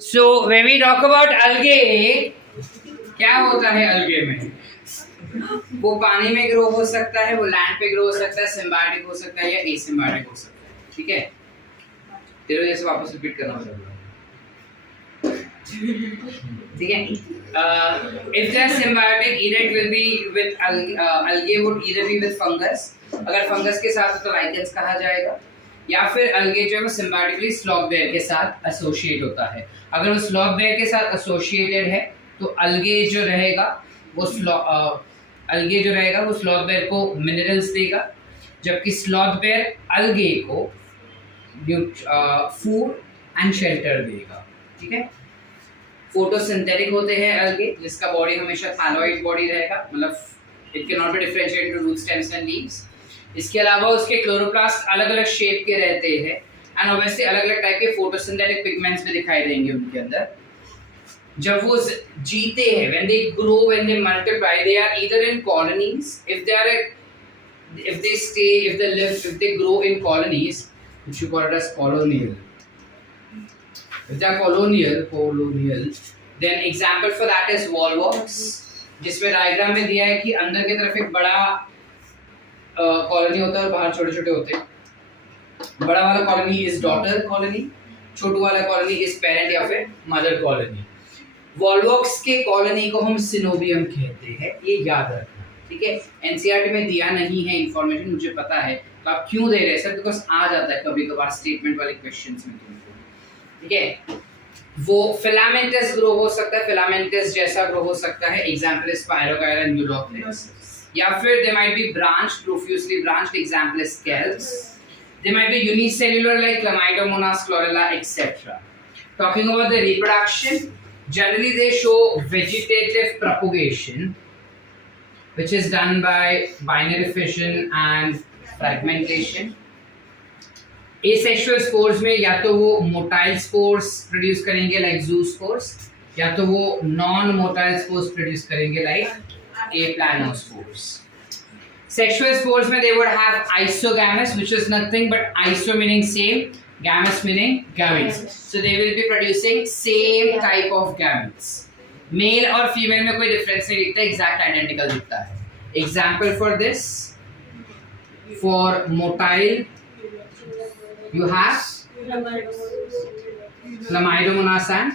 So when we talk about algae, क्या होता है algae में? वो पानी में ग्रो हो सकता है, वो लैंड पे ग्रो हो सकता है, सिम्बायोटिक हो सकता है या एसिम्बायोटिक हो सकता है. ठीक है, तेरे जैसे वापस रिपीट करना होगा. ठीक है. If they are symbiotic, either it will be with algae would either be with fungus. अगर फंगस के साथ तो लाइकेंस कहा जाएगा, या फिर algae जो है वो symbiotically स्लॉथ बेयर के साथ एसोसिएट होता है. अगर वो स्लॉथ बेयर के साथ एसोसिएटेड है तो algae जो रहेगा वो स्लॉथ बेयर को मिनरल्स देगा, जबकि स्लॉथ बेयर algae को फूड एंड शेल्टर देगा. ठीक है. फोटोसिंथेटिक होते हैं algae, जिसका बॉडी हमेशा थैलोइड बॉडी रहेगा, मतलब it can not be differentiated into root stems and leaves. इसके अलावा उसके क्लोरोप्लास्ट अलग अलग शेप के रहते हैं एंड ऑब्वियसली अलग अलग टाइप के फोटोसिंथेटिक पिगमेंट्स भी दिखाई देंगे उनके अंदर. जब वो जीते हैं, when they grow, when they multiply, they are either in colonies. If they grow in colonies, which you call it as colonial. If they are colonial, then example for that is volvox, जिसमें diagram में दिया है कि अंदर की तरफ एक बड़ा कॉलोनी होता है और बाहर छोटे छोटे होते हैं. बड़ा वाला कॉलोनी इज डॉटर कॉलोनी, छोटा वाला कॉलोनी इज पेरेंट या फिर मदर कॉलोनी. वॉल्वॉक्स के कॉलोनी को हम सिनोबियम कहते हैं, ये याद रखना. ठीक है. एनसीईआरटी में दिया नहीं है इंफॉर्मेशन, मुझे पता है, तो आप क्यों दे रहे हैं सर? बिकॉज आ जाता है कभी कभार स्टेटमेंट वाले क्वेश्चंस में तुमको. ठीक है. वो फिलामेंटस ग्रो हो सकता है, फिलामेंटस जैसा ग्रो हो सकता है, example is spirogyra and ulothrix. या फिर they might be branched, profusely branched, example is kelps. They might be unicellular like chlamydomonas, chlorella, etcetera. Talking about the reproduction, generally they show vegetative propagation, which is done by binary fission and fragmentation. Asexual spores में या तो वो motile spores produce करेंगे like zoospores, या तो वो non-motile spores produce करेंगे like aplanospores. Sexual spores में they would have isogamous, which is nothing but iso meaning same, gametes meaning gametes. So they will be producing same type of gametes. Male और female में कोई difference नहीं दिखता, exact identical दिखता है. Example for this, for motile you have Chlamydomonas and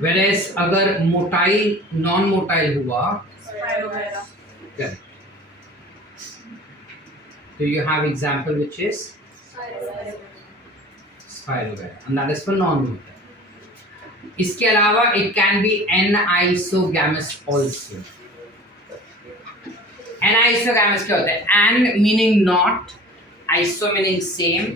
whereas अगर motile non motile हुआ तो you have example which is Spirogyra and that is for non motail. इसके अलावा it can be anisogamous also. Anisogamous क्या होता है? An meaning not, iso meaning same,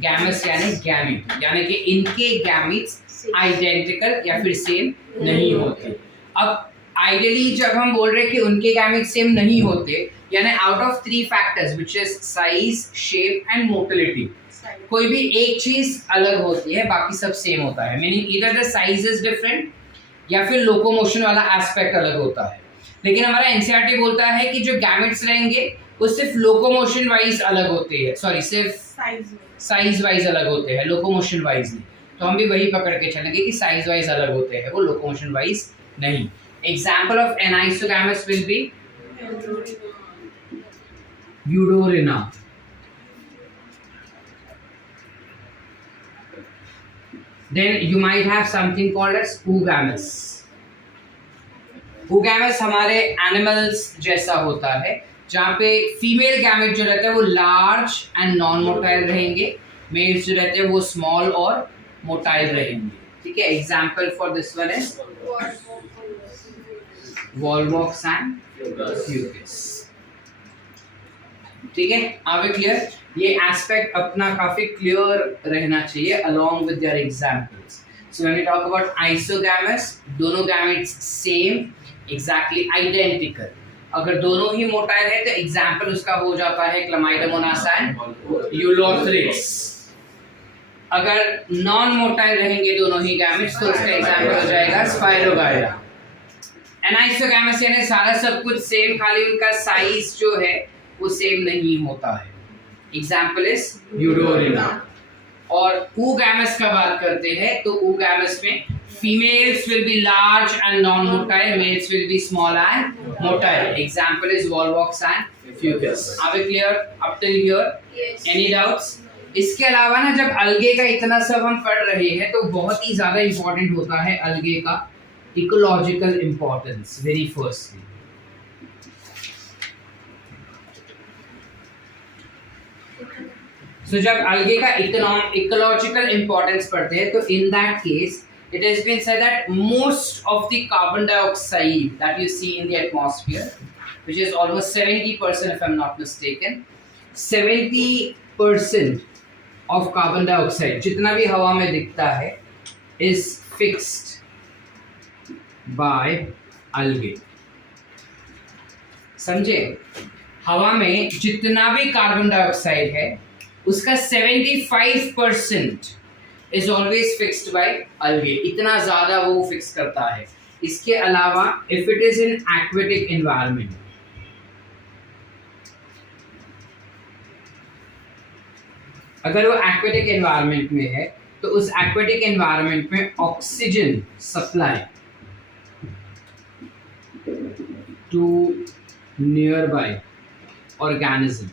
gamous यानी gamete, यानी कि इनके gametes आइडेंटिकल या फिर सेम नहीं होते. अब आइडियली जब हम बोल रहे हैं कि उनके गैमेट्स सेम नहीं होते, यानी out of 3 factors which is size, shape and motility, कोई भी एक चीज अलग होती है, बाकी सब सेम होता है. Meaning either the size is different या फिर लोकोमोशन वाला एस्पेक्ट अलग होता है. लेकिन हमारा एनसीईआरटी बोलता है कि जो गैमेट्स रहेंगे वो सिर्फ लोकोमोशन वाइज अलग होते हैं, सॉरी सिर्फ साइज वाइज अलग होते हैं, लोकोमोशन वाइज नहीं. तो हम भी वही पकड़ के चलेंगे कि साइज वाइज अलग होते हैं, वो लोकोमोशन वाइज नहीं. Example of anisogamous will be eudorina. Then you might have something called as oogamous. oogamous हमारे एनिमल्स जैसा होता है, जहाँ पे फीमेल गैमेट जो रहता है वो लार्ज एंड नॉन मोटाइल रहेंगे, मेल्स जो रहते हैं वो स्मॉल और मोटाइल रहेंगे. ठीक है. Example for this one is volvox and fucus. ठीक है. Are we clear? ये एस्पेक्ट अपना काफी क्लियर रहना चाहिए along with their examples. So when we talk about isogamous, दोनों gametes same, exactly identical. अगर दोनों ही मोटाइल है तो एग्जाम्पल उसका हो जाता है Chlamydomonas and Ulothrix. अगर नॉन मोटाइल रहेंगे दोनों ही गैमेट्स तो उसका एग्जांपल हो जाएगा स्पाइरोगायरा. एनाइसोगैमस यानी सारा सब कुछ सेम, खाली उनका साइज जो है वो सेम नहीं होता है। Example is Eudorina. और oogamous का बात करते हैं तो oogamous में females will be large and non-motile, males will be small and motile. Example is volvox and fucus. Are we clear up till here? Yes. Any doubts? इसके अलावा ना जब अलगे का इतना सब हम पढ़ रहे हैं तो बहुत ही ज्यादा इंपॉर्टेंट होता है अलगे का ecological importance. Very firstly So, जब अलगे का इकोलॉजिकल इंपॉर्टेंस पढ़ते हैं तो in that case it has been said that most of the carbon dioxide that you see in the atmosphere, which is almost 70% if I'm not mistaken, 70% of carbon dioxide जितना भी हवा में दिखता है is fixed by algae। समझे? हवा में जितना भी कार्बन डाइऑक्साइड है उसका 75% इज ऑलवेज फिक्स्ड बाय अलगे। इतना ज्यादा वो फिक्स करता है। इसके अलावा if it is in aquatic environment, अगर वो एक्वेटिक एनवायरनमेंट में है तो उस एक्वेटिक एनवायरनमेंट में oxygen supply to nearby organism,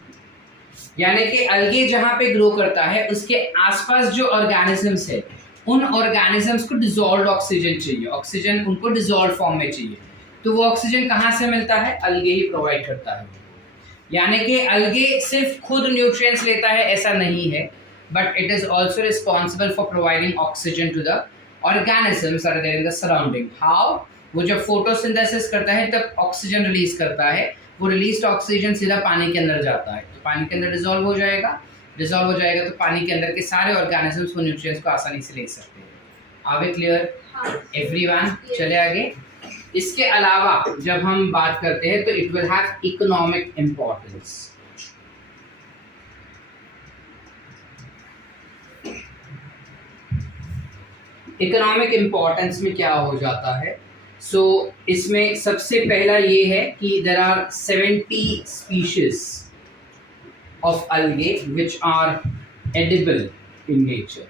यानी कि अलगे जहां पे ग्रो करता है उसके आसपास जो ऑर्गेनिजम्स है उन ऑर्गेनिजम्स को डिसॉल्व्ड ऑक्सीजन चाहिए, ऑक्सीजन उनको डिसॉल्व फॉर्म में चाहिए। तो वो ऑक्सीजन कहाँ से मिलता है? अलगे ही प्रोवाइड करता है। यानी कि अलगे सिर्फ खुद न्यूट्रिएंट्स लेता है ऐसा नहीं है, but it is also responsible for providing oxygen to the organisms that are there in the surrounding. How? वो जब फोटोसिंथेसिस करता है तब ऑक्सीजन रिलीज करता है, वो रिलीज्ड ऑक्सीजन सीधा पानी के अंदर जाता है, तो पानी के अंदर डिसॉल्व हो जाएगा, डिसॉल्व हो जाएगा तो पानी के अंदर के सारे ऑर्गेनिजम्स को न्यूट्रिएंट्स को आसानी से ले सकते हैं। Are we clear everyone? चले आगे। इसके अलावा जब हम बात करते हैं तो it will have economic importance. Economic importance में क्या हो जाता है? सो इसमें सबसे पहला ये है कि there are 70 species of algae which are edible in nature.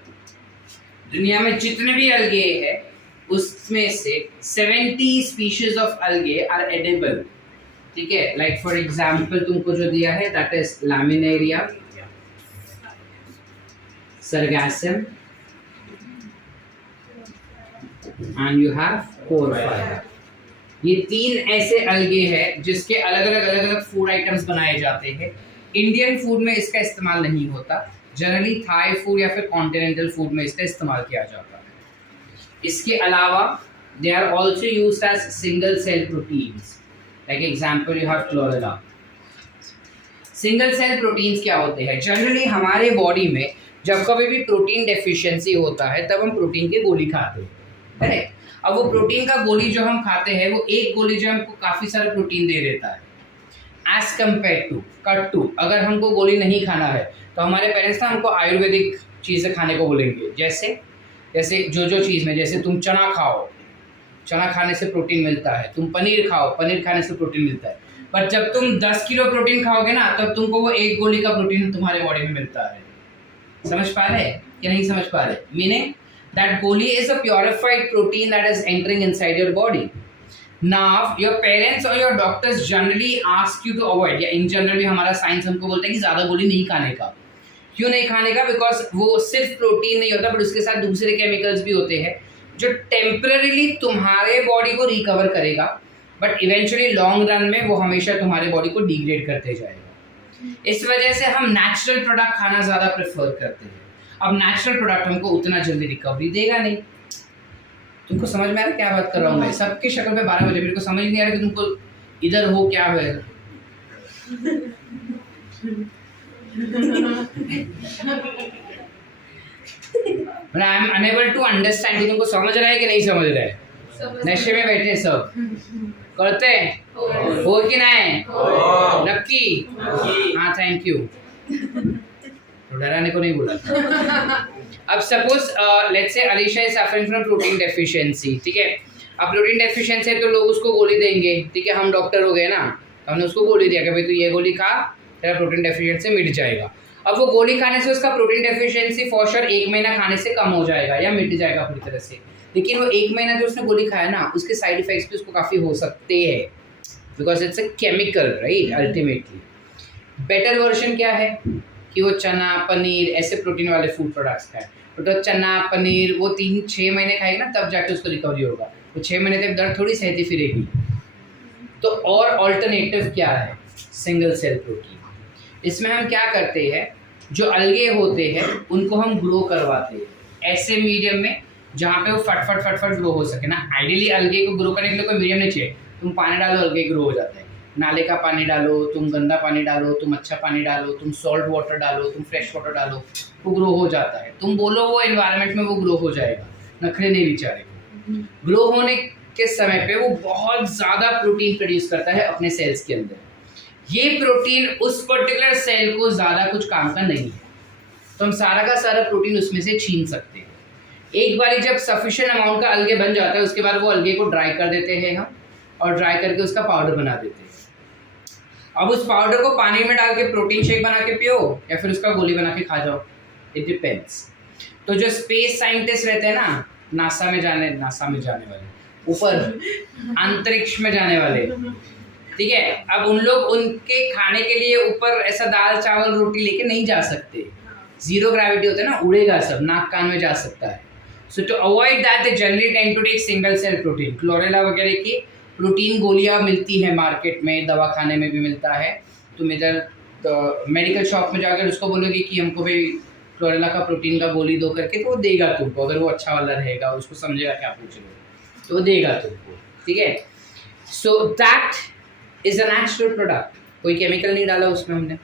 दुनिया में जितने भी अलगे हैं उसमें से 70 species of algae are edible. ठीक है, लाइक फॉर एग्जाम्पल तुमको जो दिया है that is laminaria, sargassum and you have porphyra। ये तीन ऐसे अलगे हैं जिसके अलग अलग फूड आइटम्स बनाए जाते हैं। इंडियन फूड में इसका इस्तेमाल नहीं होता, जनरली थाई फूड या फिर कॉन्टिनेंटल फूड में इसका इस्तेमाल किया जाता है। इसके अलावा they are also used as single cell proteins, like example you have chlorella. Single cell proteins क्या होते हैं? जनरली हमारे बॉडी में जब कभी भी प्रोटीन डेफिशिएंसी होता है तब हम प्रोटीन की गोली खाते हैं, करेक्ट? अब वो प्रोटीन का गोली जो हम खाते हैं वो एक गोली जो हमको काफ़ी सारा प्रोटीन दे देता है as compare to cut to अगर हमको गोली नहीं खाना है तो हमारे पेरेंट्स ना हमको आयुर्वेदिक चीज़ें खाने को बोलेंगे। जैसे जो चीज़ में, जैसे तुम चना खाओ, चना खाने से प्रोटीन मिलता है, तुम पनीर खाओ, पनीर खाने से प्रोटीन मिलता है। पर जब तुम 10 किलो प्रोटीन खाओगे ना तब तुमको वो एक गोली का प्रोटीन तुम्हारे बॉडी में मिलता है। समझ पा रहे या नहीं समझ पा रहे? Meaning that goli is a purified protein that is entering inside your body. Now your parents or your doctors generally ask you to avoid, या in general भी हमारा साइंस हमको बोलता है कि ज़्यादा गोली नहीं खाने का। क्यों नहीं खाने का? बिकॉज वो सिर्फ प्रोटीन नहीं होता बट उसके साथ दूसरे केमिकल्स भी होते हैं जो टेम्पररीली तुम्हारे बॉडी को रिकवर करेगा बट इवेंचुअली लॉन्ग रन में वो हमेशा तुम्हारे बॉडी को डिग्रेड करते जाएगा। इस वजह से हम नेचुरल प्रोडक्ट खाना ज़्यादा प्रेफर करते हैं। अब नेचुरल प्रोडक्ट हमको उतना जल्दी रिकवरी देगा नहीं। तुमको समझ में आ रहा है क्या बात कर रहा हूँ मैं? सबके शक्ल पे 12 बजे, मेरे को समझ नहीं आ रहा कि तुमको इधर हो क्या है। I am unable to understand कि तुमको समझ रहा है कि नहीं समझ रहा है। नशे में बैठे सब करते हैं हो कि नहीं? नक्की? हाँ, थैंक यू। तो डराने को नहीं बोला। अब suppose let's say Alisha is suffering from protein deficiency, ठीक है? अब प्रोटीन डेफिशिएंसी है तो लोग उसको गोली देंगे, ठीक है, हम डॉक्टर हो गए ना, तो हमने उसको गोली दिया कि भाई तू ये गोली खा, तेरा प्रोटीन डेफिशिएंसी मिट जाएगा। अब वो गोली खाने से उसका प्रोटीन डेफिशिएंसी फॉर श्योर 1 महीना खाने से कम हो जाएगा या मिट जाएगा पूरी तरह से, लेकिन वो 1 महीना जो उसने गोली खाया ना, उसके साइड इफेक्ट्स भी उसको काफ़ी हो सकते हैं, because it's a chemical, right. Ultimately better version क्या है कि वो चना पनीर ऐसे प्रोटीन वाले फूड प्रोडक्ट्स खाए, तो चना पनीर वो 3-6 महीने खाएगा ना, तब जाके उसको रिकवरी होगा, वो 6 महीने तक दर्द थोड़ी सहती फिरेगी। तो और ऑल्टरनेटिव क्या है, सिंगल सेल प्रोटीन। इसमें हम क्या करते हैं, जो अलगे होते हैं उनको हम ग्रो करवाते हैं ऐसे मीडियम में जहाँ पे वो फट ग्रो हो सके ना। आइडियली अलगे को ग्रो करने के लिए कोई मीडियम नहीं चाहिए, तुम पानी डालो अलगे ग्रो हो जाता है, नाले का पानी डालो, तुम गंदा पानी डालो, तुम अच्छा पानी डालो, तुम सॉल्ट वाटर डालो, तुम फ्रेश वाटर डालो, वो ग्रो हो जाता है। तुम बोलो वो एनवायरनमेंट में वो ग्रो हो जाएगा, नखरे नहीं बेचारे। ग्रो होने के समय पे वो बहुत ज़्यादा प्रोटीन प्रोड्यूस करता है अपने सेल्स के अंदर। ये प्रोटीन उस पर्टिकुलर सेल को ज़्यादा कुछ काम का नहीं है, तो हम सारा का सारा प्रोटीन उसमें से छीन सकते हैं। एक बार जब सफिशिएंट अमाउंट का अलगे बन जाता है, उसके बाद वो अलगे को ड्राई कर देते हैं हम, और ड्राई करके उसका पाउडर बना देते हैं। अब उस पाउडर को पानी में डाल के प्रोटीन शेक बना के पियो या फिर उसका गोली बना के खा जाओ, इट डिपेंड्स। तो जो स्पेस साइंटिस्ट रहते हैं ना, नासा में जाने वाले, ऊपर अंतरिक्ष में जाने वाले, ठीक है, अब उन लोग उनके खाने के लिए ऊपर ऐसा दाल चावल रोटी लेके नहीं जा सकते, जीरो ग्रेविटी होता है ना, उड़ेगा सब, नाक कान में जा सकता है। So to avoid that they generally tend to take single cell protein. Chlorella वगैरह की प्रोटीन गोलियां मिलती है मार्केट में, दवा खाने में भी मिलता है। तुम इधर मेडिकल शॉप में जाकर उसको बोलोगे कि हमको भाई क्लोरेला का प्रोटीन का गोली दो करके, तो वो देगा तुमको, अगर वो अच्छा वाला रहेगा, उसको समझेगा क्या पूछ रहे हो, तो वो देगा तुमको, ठीक है। So that is a natural product, कोई केमिकल नहीं डाला उसमें हमने,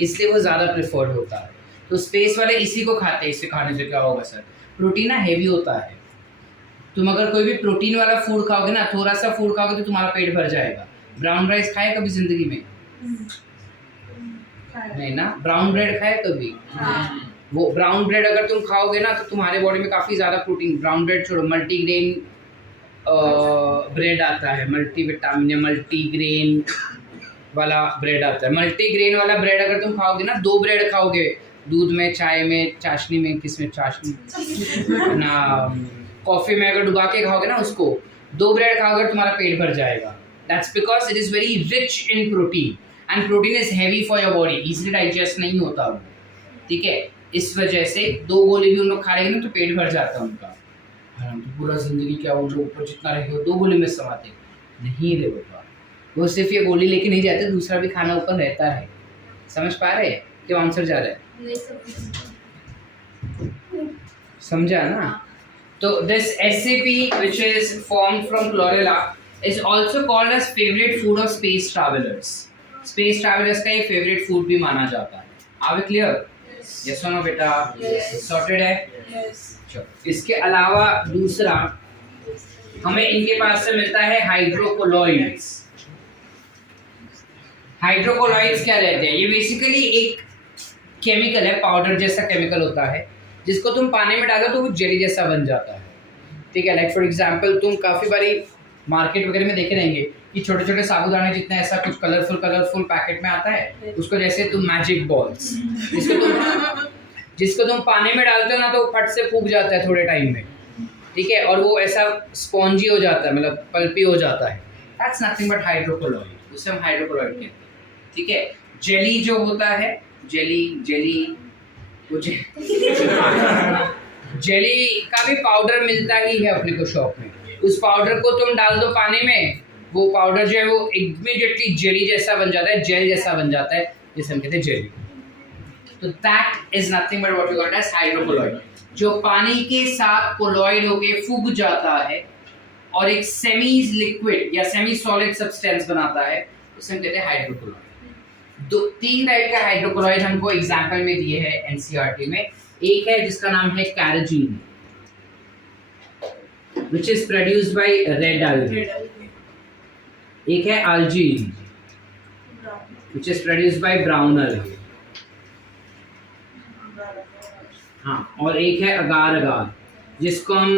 इसलिए वो ज़्यादा प्रेफर्ड होता है। तो स्पेस वाले इसी को खाते हैं, इसे खाने से क्या होगा सर, प्रोटीन ना हैवी होता है। तुम अगर कोई भी प्रोटीन वाला फूड खाओगे ना, थोड़ा सा फूड खाओगे तो तुम्हारा पेट भर जाएगा। ब्राउन राइस खाए कभी जिंदगी में? नहीं ना। ब्राउन ब्रेड खाए कभी? वो ब्राउन ब्रेड अगर तुम खाओगे ना तो तुम्हारे बॉडी में काफ़ी ज़्यादा प्रोटीन, ब्राउन ब्रेड छोड़ो, मल्टीग्रेन ब्रेड आता है, मल्टीविटामिन या मल्टीग्रेन वाला ब्रेड आता है। मल्टीग्रेन वाला ब्रेड अगर तुम खाओगे ना, 2 ब्रेड खाओगे, दूध में, चाय में, चाशनी में, किस में, चाशनी ना, कॉफ़ी में अगर डुबा के खाओगे ना उसको, 2 ब्रेड खाओगे तुम्हारा पेट भर जाएगा। That's because it is very rich in protein, and protein is heavy for your body, easily digest नहीं होता वो, ठीक है। इस वजह से 2 गोली भी उन लोग खा रहे हैं ना तो पेट भर जाता है उनका। हम तो पूरा जिंदगी क्या उन लोग ऊपर जितना रहे 2 गोली में समाते नहीं रे बाबा, वो सिर्फ ये गोली लेके नहीं जाते, दूसरा भी खाना ऊपर रहता है। समझ पा रहे हैं क्यों आंसर जा रहा है? समझा ना। तो this SAP which is formed from chlorella is also called as favorite food of space travelers. Space travelers का ये favorite food भी माना जाता है। Are we clear? Yes or no बेटा? Yes. Sorted है? Yes. चलो, इसके अलावा दूसरा हमें इनके पास से मिलता है हाइड्रोकोलॉइड्स। हाइड्रोकोलॉइड्स क्या रहते हैं? ये बेसिकली एक केमिकल है, पाउडर जैसा केमिकल होता है, जिसको तुम पानी में डालो तो वो जेली जैसा बन जाता है, ठीक है। लाइक फॉर एग्जांपल तुम काफ़ी बारी मार्केट वगैरह में देखे रहेंगे कि छोटे छोटे साबुदाने जितना ऐसा कुछ कलरफुल पैकेट में आता है, उसको जैसे तुम मैजिक बॉल्स, जिसको तुम पानी में डालते हो ना तो फट से फूक जाता है थोड़े टाइम में, ठीक है, और वो ऐसा स्पॉन्जी हो जाता है, मतलब पल्पी हो जाता है। दैट्स नथिंग बट हाइड्रोकोलॉइड, उसे हम हाइड्रोकोलॉइड कहते हैं, ठीक है। जेली जो होता है, जेली वो जेली का भी पाउडर मिलता ही है अपने को शॉप में। उस पाउडर को तुम डाल दो पानी में, वो पाउडर जो है वो इमीडिएटली जेली जैसा बन जाता है, जेल जैसा बन जाता है, जिसे हम कहते हैं जेली। तो that is nothing but what we call as hydrocolloid, जो पानी के साथ कोलॉइड होके फूक जाता है और एक सेमी लिक्विड या सेमी सॉलिड सब्सटेंस बनाता है, उसे हम कहते हैं हाइड्रोकोलॉइड। 3 टाइप का हाइड्रोकोलॉइड हमको एग्जाम्पल में दिए हैं एनसीईआरटी में। एक है जिसका नाम है कैरोजीन, which is produced by red algae. एक है algine, which is produced by brown algae. हाँ, और एक है अगार, जिसको हम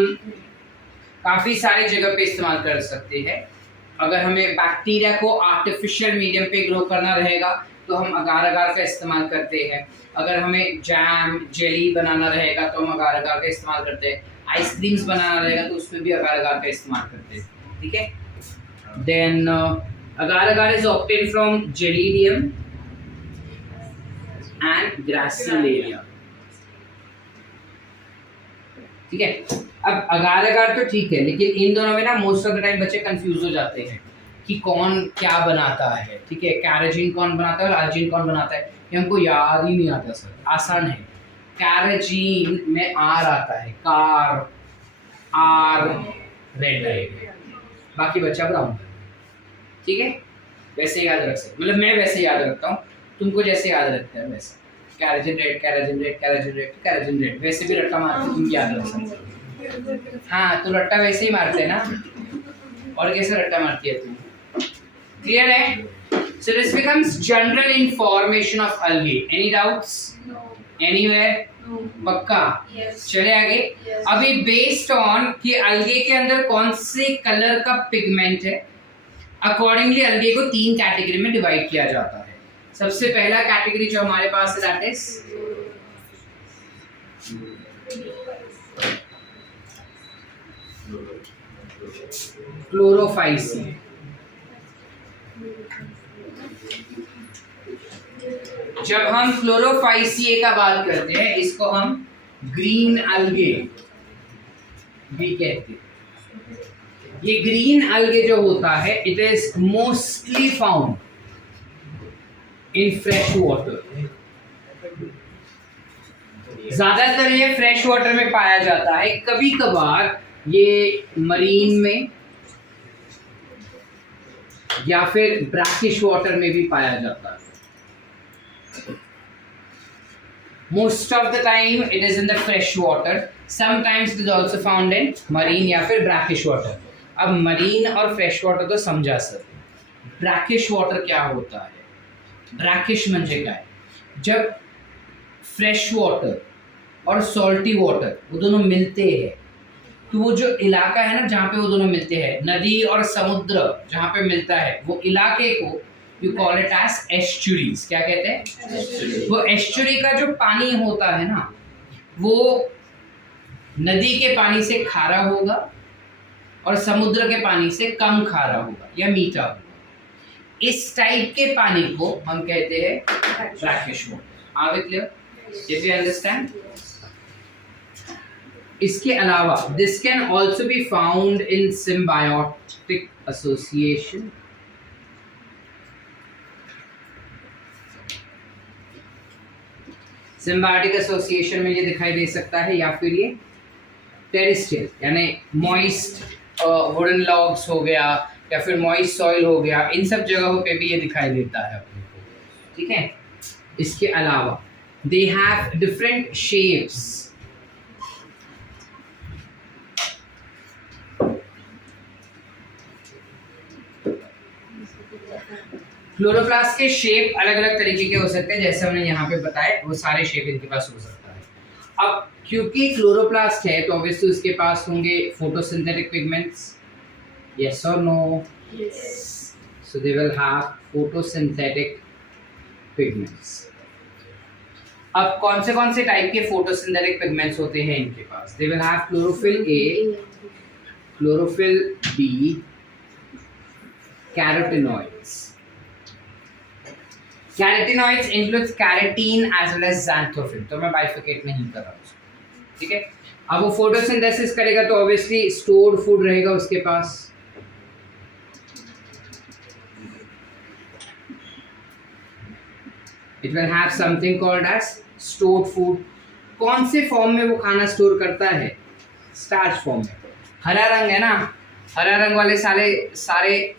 काफ़ी सारे जगह पे इस्तेमाल कर सकते हैं। अगर हमें बैक्टीरिया को आर्टिफिशियल मीडियम पे ग्रो करना रहेगा तो हम अगार अगार का इस्तेमाल करते हैं। अगर हमें जैम जेली बनाना रहेगा तो हम अगार अगार का इस्तेमाल करते हैं। आइसक्रीम्स बनाना रहेगा तो उसमें भी अगार अगार का इस्तेमाल करते हैं। ठीक है, then agar agar is obtain from gelidium and gracilaria. ठीक है, अब अगार अगार तो ठीक है, लेकिन इन दोनों में ना मोस्ट ऑफ द टाइम बच्चे कंफ्यूज हो जाते हैं कि कौन क्या बनाता है। ठीक है, कैराजिन कौन बनाता है और आर्जिन कौन बनाता है, ये हमको याद ही नहीं आता सर। आसान है, कैराजिन में आर आता है, कार आर रेड आएगा, बाकी बच्चा ब्राउन। ठीक है, वैसे याद रख सकते, मतलब मैं वैसे याद रखता हूँ, तुमको जैसे याद रखता है वैसे। Carrageen red carrageen red carrageen red carrageen red, वैसे भी रट्टा मारते तुम याद रख सकते हो। हाँ, तो रट्टा वैसे ही मारते हैं ना, और कैसे रट्टा मारती है तुम? क्लियर है? So this becomes general information of algae. Any doubts? No. Anywhere? No. पक्का? Yes. चले आगे। Yes. अभी बेस्ड ऑन कि अलगे के अंदर कौन से कलर का पिगमेंट है, अकॉर्डिंगली अलगे को 3 कैटेगरी में डिवाइड किया जाता है। सबसे पहला कैटेगरी जो हमारे पास है दैट इज क्लोरोफाइसी। जब हम क्लोरोफाइसिए का बात करते हैं, इसको हम ग्रीन अलगे भी कहते हैं। ये ग्रीन अलगे जो होता है, it is mostly found in fresh water. ज्यादातर ये फ्रेश वाटर में पाया जाता है, कभी कभार ये मरीन में या फिर ब्रैकिश वाटर में भी पाया जाता है। Most of the time it is in the fresh water. Sometimes it is also found in marine या फिर brackish water. अब marine और fresh water तो समझा सर। brackish water क्या होता है? brackish म्हणजे काय? जब fresh water और salty water वो दोनों मिलते हैं, तो वो जो इलाका है ना जहाँ पे वो दोनों मिलते हैं, नदी और समुद्र जहाँ पे मिलता है, वो इलाके को You call it as estuaries. क्या कहते हैं? वो एस्चुरी का जो पानी होता है ना, वो नदी के पानी से खारा होगा और समुद्र के पानी से कम खारा होगा या मीठा होगा। इस टाइप के पानी को हम कहते हैं brackish water. Are we clear? Did you understand? इसके अलावा this can also be found in symbiotic association. Symbiotic association में ये दिखाई दे सकता है, या फिर ये टेरेस्ट्रियल यानी मॉइस्ट वुडन लॉग्स हो गया या फिर मॉइस्ट सॉइल हो गया, इन सब जगहों पे भी ये दिखाई देता है अपने को। ठीक है, इसके अलावा they have different shapes. Chloroplast के शेप अलग अलग तरीके के हो सकते हैं, जैसे हमने यहाँ पे बताया, वो सारे शेप इनके पास हो सकता है। अब क्योंकि क्लोरोप्लास्ट है तो ऑब्वियसली उसके पास होंगे फोटोसिंथेटिक पिगमेंट्स, यस और no? Yes. So they will have photosynthetic pigments. अब कौन से टाइप के फोटोसिंथेटिक पिगमेंट्स होते हैं इनके पास? They will have chlorophyll A, chlorophyll B, carotenoids. Carotenoids includes carotene as well as xanthophyll, तो मैं बाइफिकेट नहीं कर रहा हूँ। ठीक है, अब वो फोटोसिंथेसिस करेगा तो ऑब्वियसली स्टोर्ड फूड रहेगा उसके पास। It will have something called as stored food. कौन से फॉर्म में वो खाना स्टोर करता है? स्टार्च फॉर्म में। हरा रंग है ना, हरा रंग वाले सारे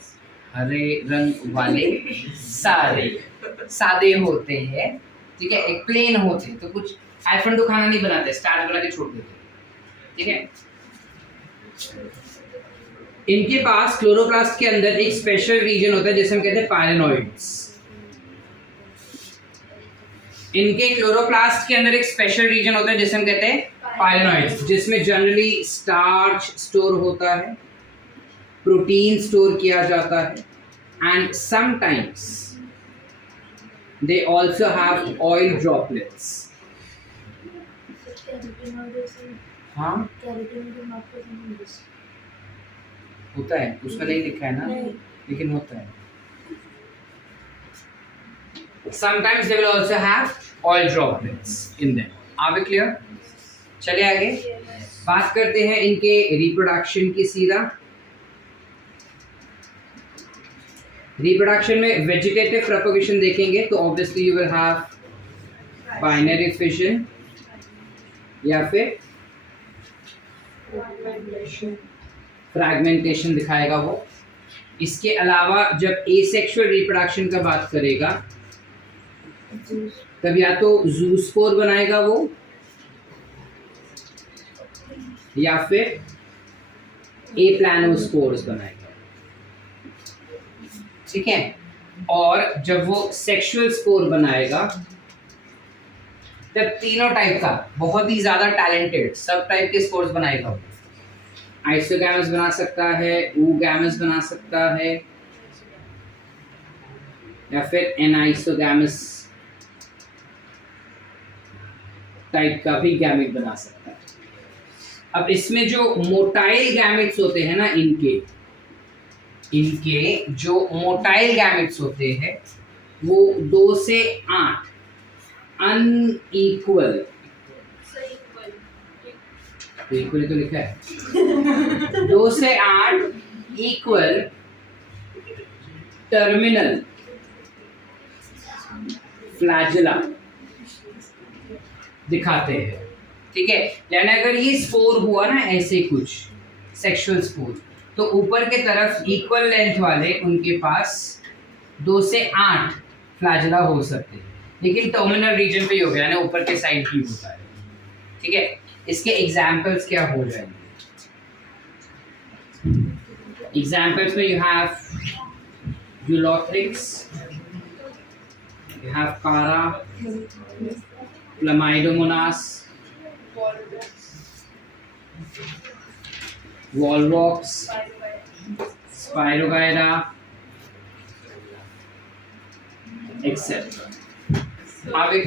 हरे रंग वाले सादे होते हैं। ठीक है, एक प्लेन होते हैं, तो कुछ हाइफन टू खाना नहीं बनाते, स्टार्च बना के छोड़ देते। ठीक है, इनके पास क्लोरोप्लास्ट के अंदर एक स्पेशल रीजन होता है जिसे हम कहते हैं पायरेनॉइड्स। इनके क्लोरोप्लास्ट के अंदर एक स्पेशल रीजन होता है जिसे हम कहते हैं पाइलोनॉइड्स, जिसमें जनरली स्टार्च स्टोर होता है, प्रोटीन स्टोर किया जाता है, and sometimes they also have oil droplets. हाँ होता है, उसमें नहीं लिखा है ना, लेकिन होता है। Sometimes they will also have oil droplets in them. Are we clear? चलिए आगे बात करते हैं इनके रिप्रोडक्शन की। सीधा रिप्रोडक्शन में वेजिटेटिव प्रोपगेशन देखेंगे तो obviously you will have binary fission या फिर फ्रैगमेंटेशन दिखाएगा वो। इसके अलावा जब एसेक्सुअल रिप्रोडक्शन का बात करेगा तब या तो ज़ूस्पोर बनाएगा वो या फिर एप्लानोस्पोर्स बनाएगा, ठीक है। और जब वो सेक्सुअल स्पोर बनाएगा तब तीनों टाइप का बहुत ही ज्यादा टैलेंटेड सब टाइप के स्पोर्स बनाएगा वो। आइसोगैमस बना सकता है, oogamous बना सकता है या फिर एनाइसोगैमस टाइप का भी गैमेट बना सकता है। अब इसमें जो मोटाइल गैमेट्स होते हैं ना, इनके जो मोटाइल गैमेट्स होते हैं वो 2 से 8 अनइक्वल, इक्वल तो लिखा है 2 से 8 इक्वल टर्मिनल फ्लैजेला दिखाते हैं, ठीक है। यानी अगर ये स्पोर हुआ ना ऐसे कुछ सेक्सुअल स्पोर, तो ऊपर के तरफ इक्वल लेंथ वाले उनके पास 2 से 8 फ्लैजेला हो सकते हैं, लेकिन टर्मिनल रीजन पे ही हो गया, यानी ऊपर के साइड ही होता है, ठीक है। इसके एग्जाम्पल्स क्या हो जाएंगे? एग्जाम्पल्स में you have Ulothrix, you have Cara, Chlamydomonas, Volvox, Spirogyra, etc.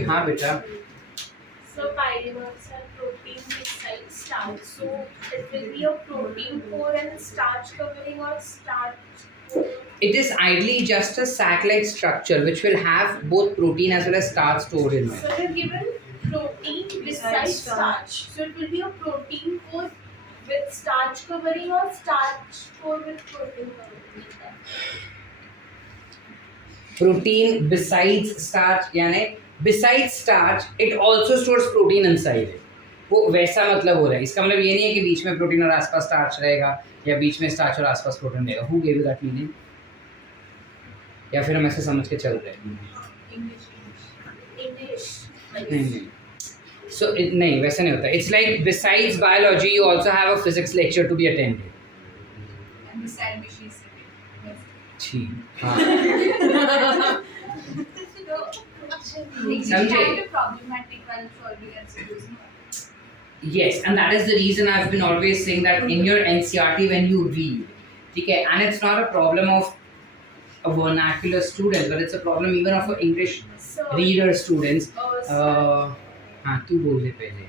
हाँ बेटा। So pyrenoids are protein besides starch. So it will be a protein core and starch covering or starch core. It is ideally just a sac-like structure which will have both protein as well as starch stored in it. So you're given protein besides starch. So it will be a protein core with starch covering or starch core with protein covering. Protein besides starch यानी besides starch it also stores protein inside it. वो वैसा मतलब हो रहा है, इसका मतलब ये नहीं है कि बीच में प्रोटीन और आसपास स्टार्च रहेगा या बीच में स्टार्च और आसपास प्रोटीन रहेगा। Who gave you that meaning? या फिर हम ऐसे समझ के चल रहे हैं? नहीं so नहीं वैसा नहीं होता। It's like besides biology you also have a physics lecture to be attended. And beside me she is sitting. हाँ समझे? Problematic while solving MCQs. Yes, and that is the reason I've been always saying that in your NCERT when you read, okay, and it's not a problem of a vernacular student, but it's a problem even of an English reader students. हाँ तू बोल दे पहले।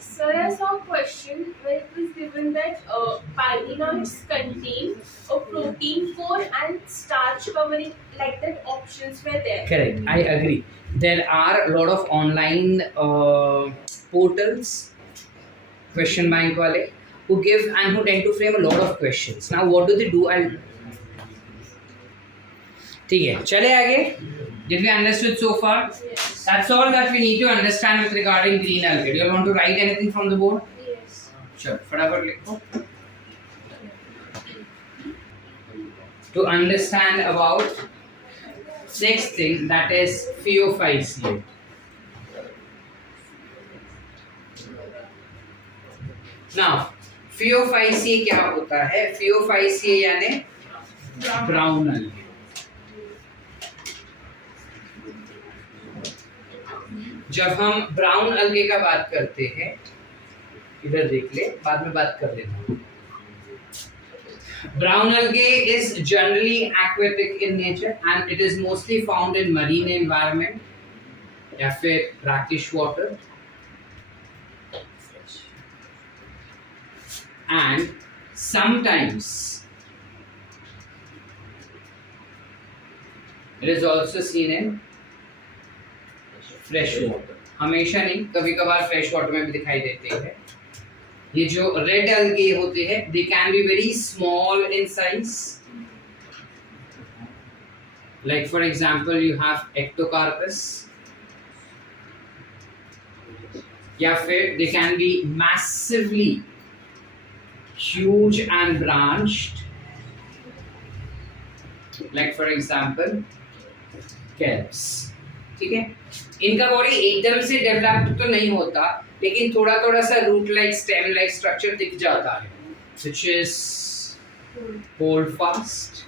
Sir, I saw a question where it was given that pyrenoids contain a protein core and starch covering, like that options were there. Correct, I agree. There are a lot of online portals, question bank wale, who give and who tend to frame a lot of questions. Now what do they do? ठीक है, चले आगे. Did we understood so far? Yes. That's all that we need to understand with regarding green algae. Do you want to write anything from the board? Yes. Sure, फटाफट लिखो. To understand about next thing, that is Phaeophyceae. Now, Phaeophyceae क्या होता है? Phaeophyceae यानी brown algae. जब हम brown अलगे का बात करते हैं, इधर देख ले, बाद में बात कर लेना। Brown algae is generally aquatic in nature and it is mostly found in marine environment या फिर brackish water and sometimes it is also seen in fresh water. हमेशा नहीं, कभी कभार फ्रेश वाटर में भी दिखाई देते हैं। ये जो रेड algae होते हैं, they can be very small in size. Like for example, you have Ectocarpus. या फिर they can be massively huge and branched. Like for example, kelps. ठीक है, इनका बॉडी एकदम से डेवलप्ड तो नहीं होता, लेकिन थोड़ा थोड़ा सा root like stem like structure दिख जाता है, which is holdfast,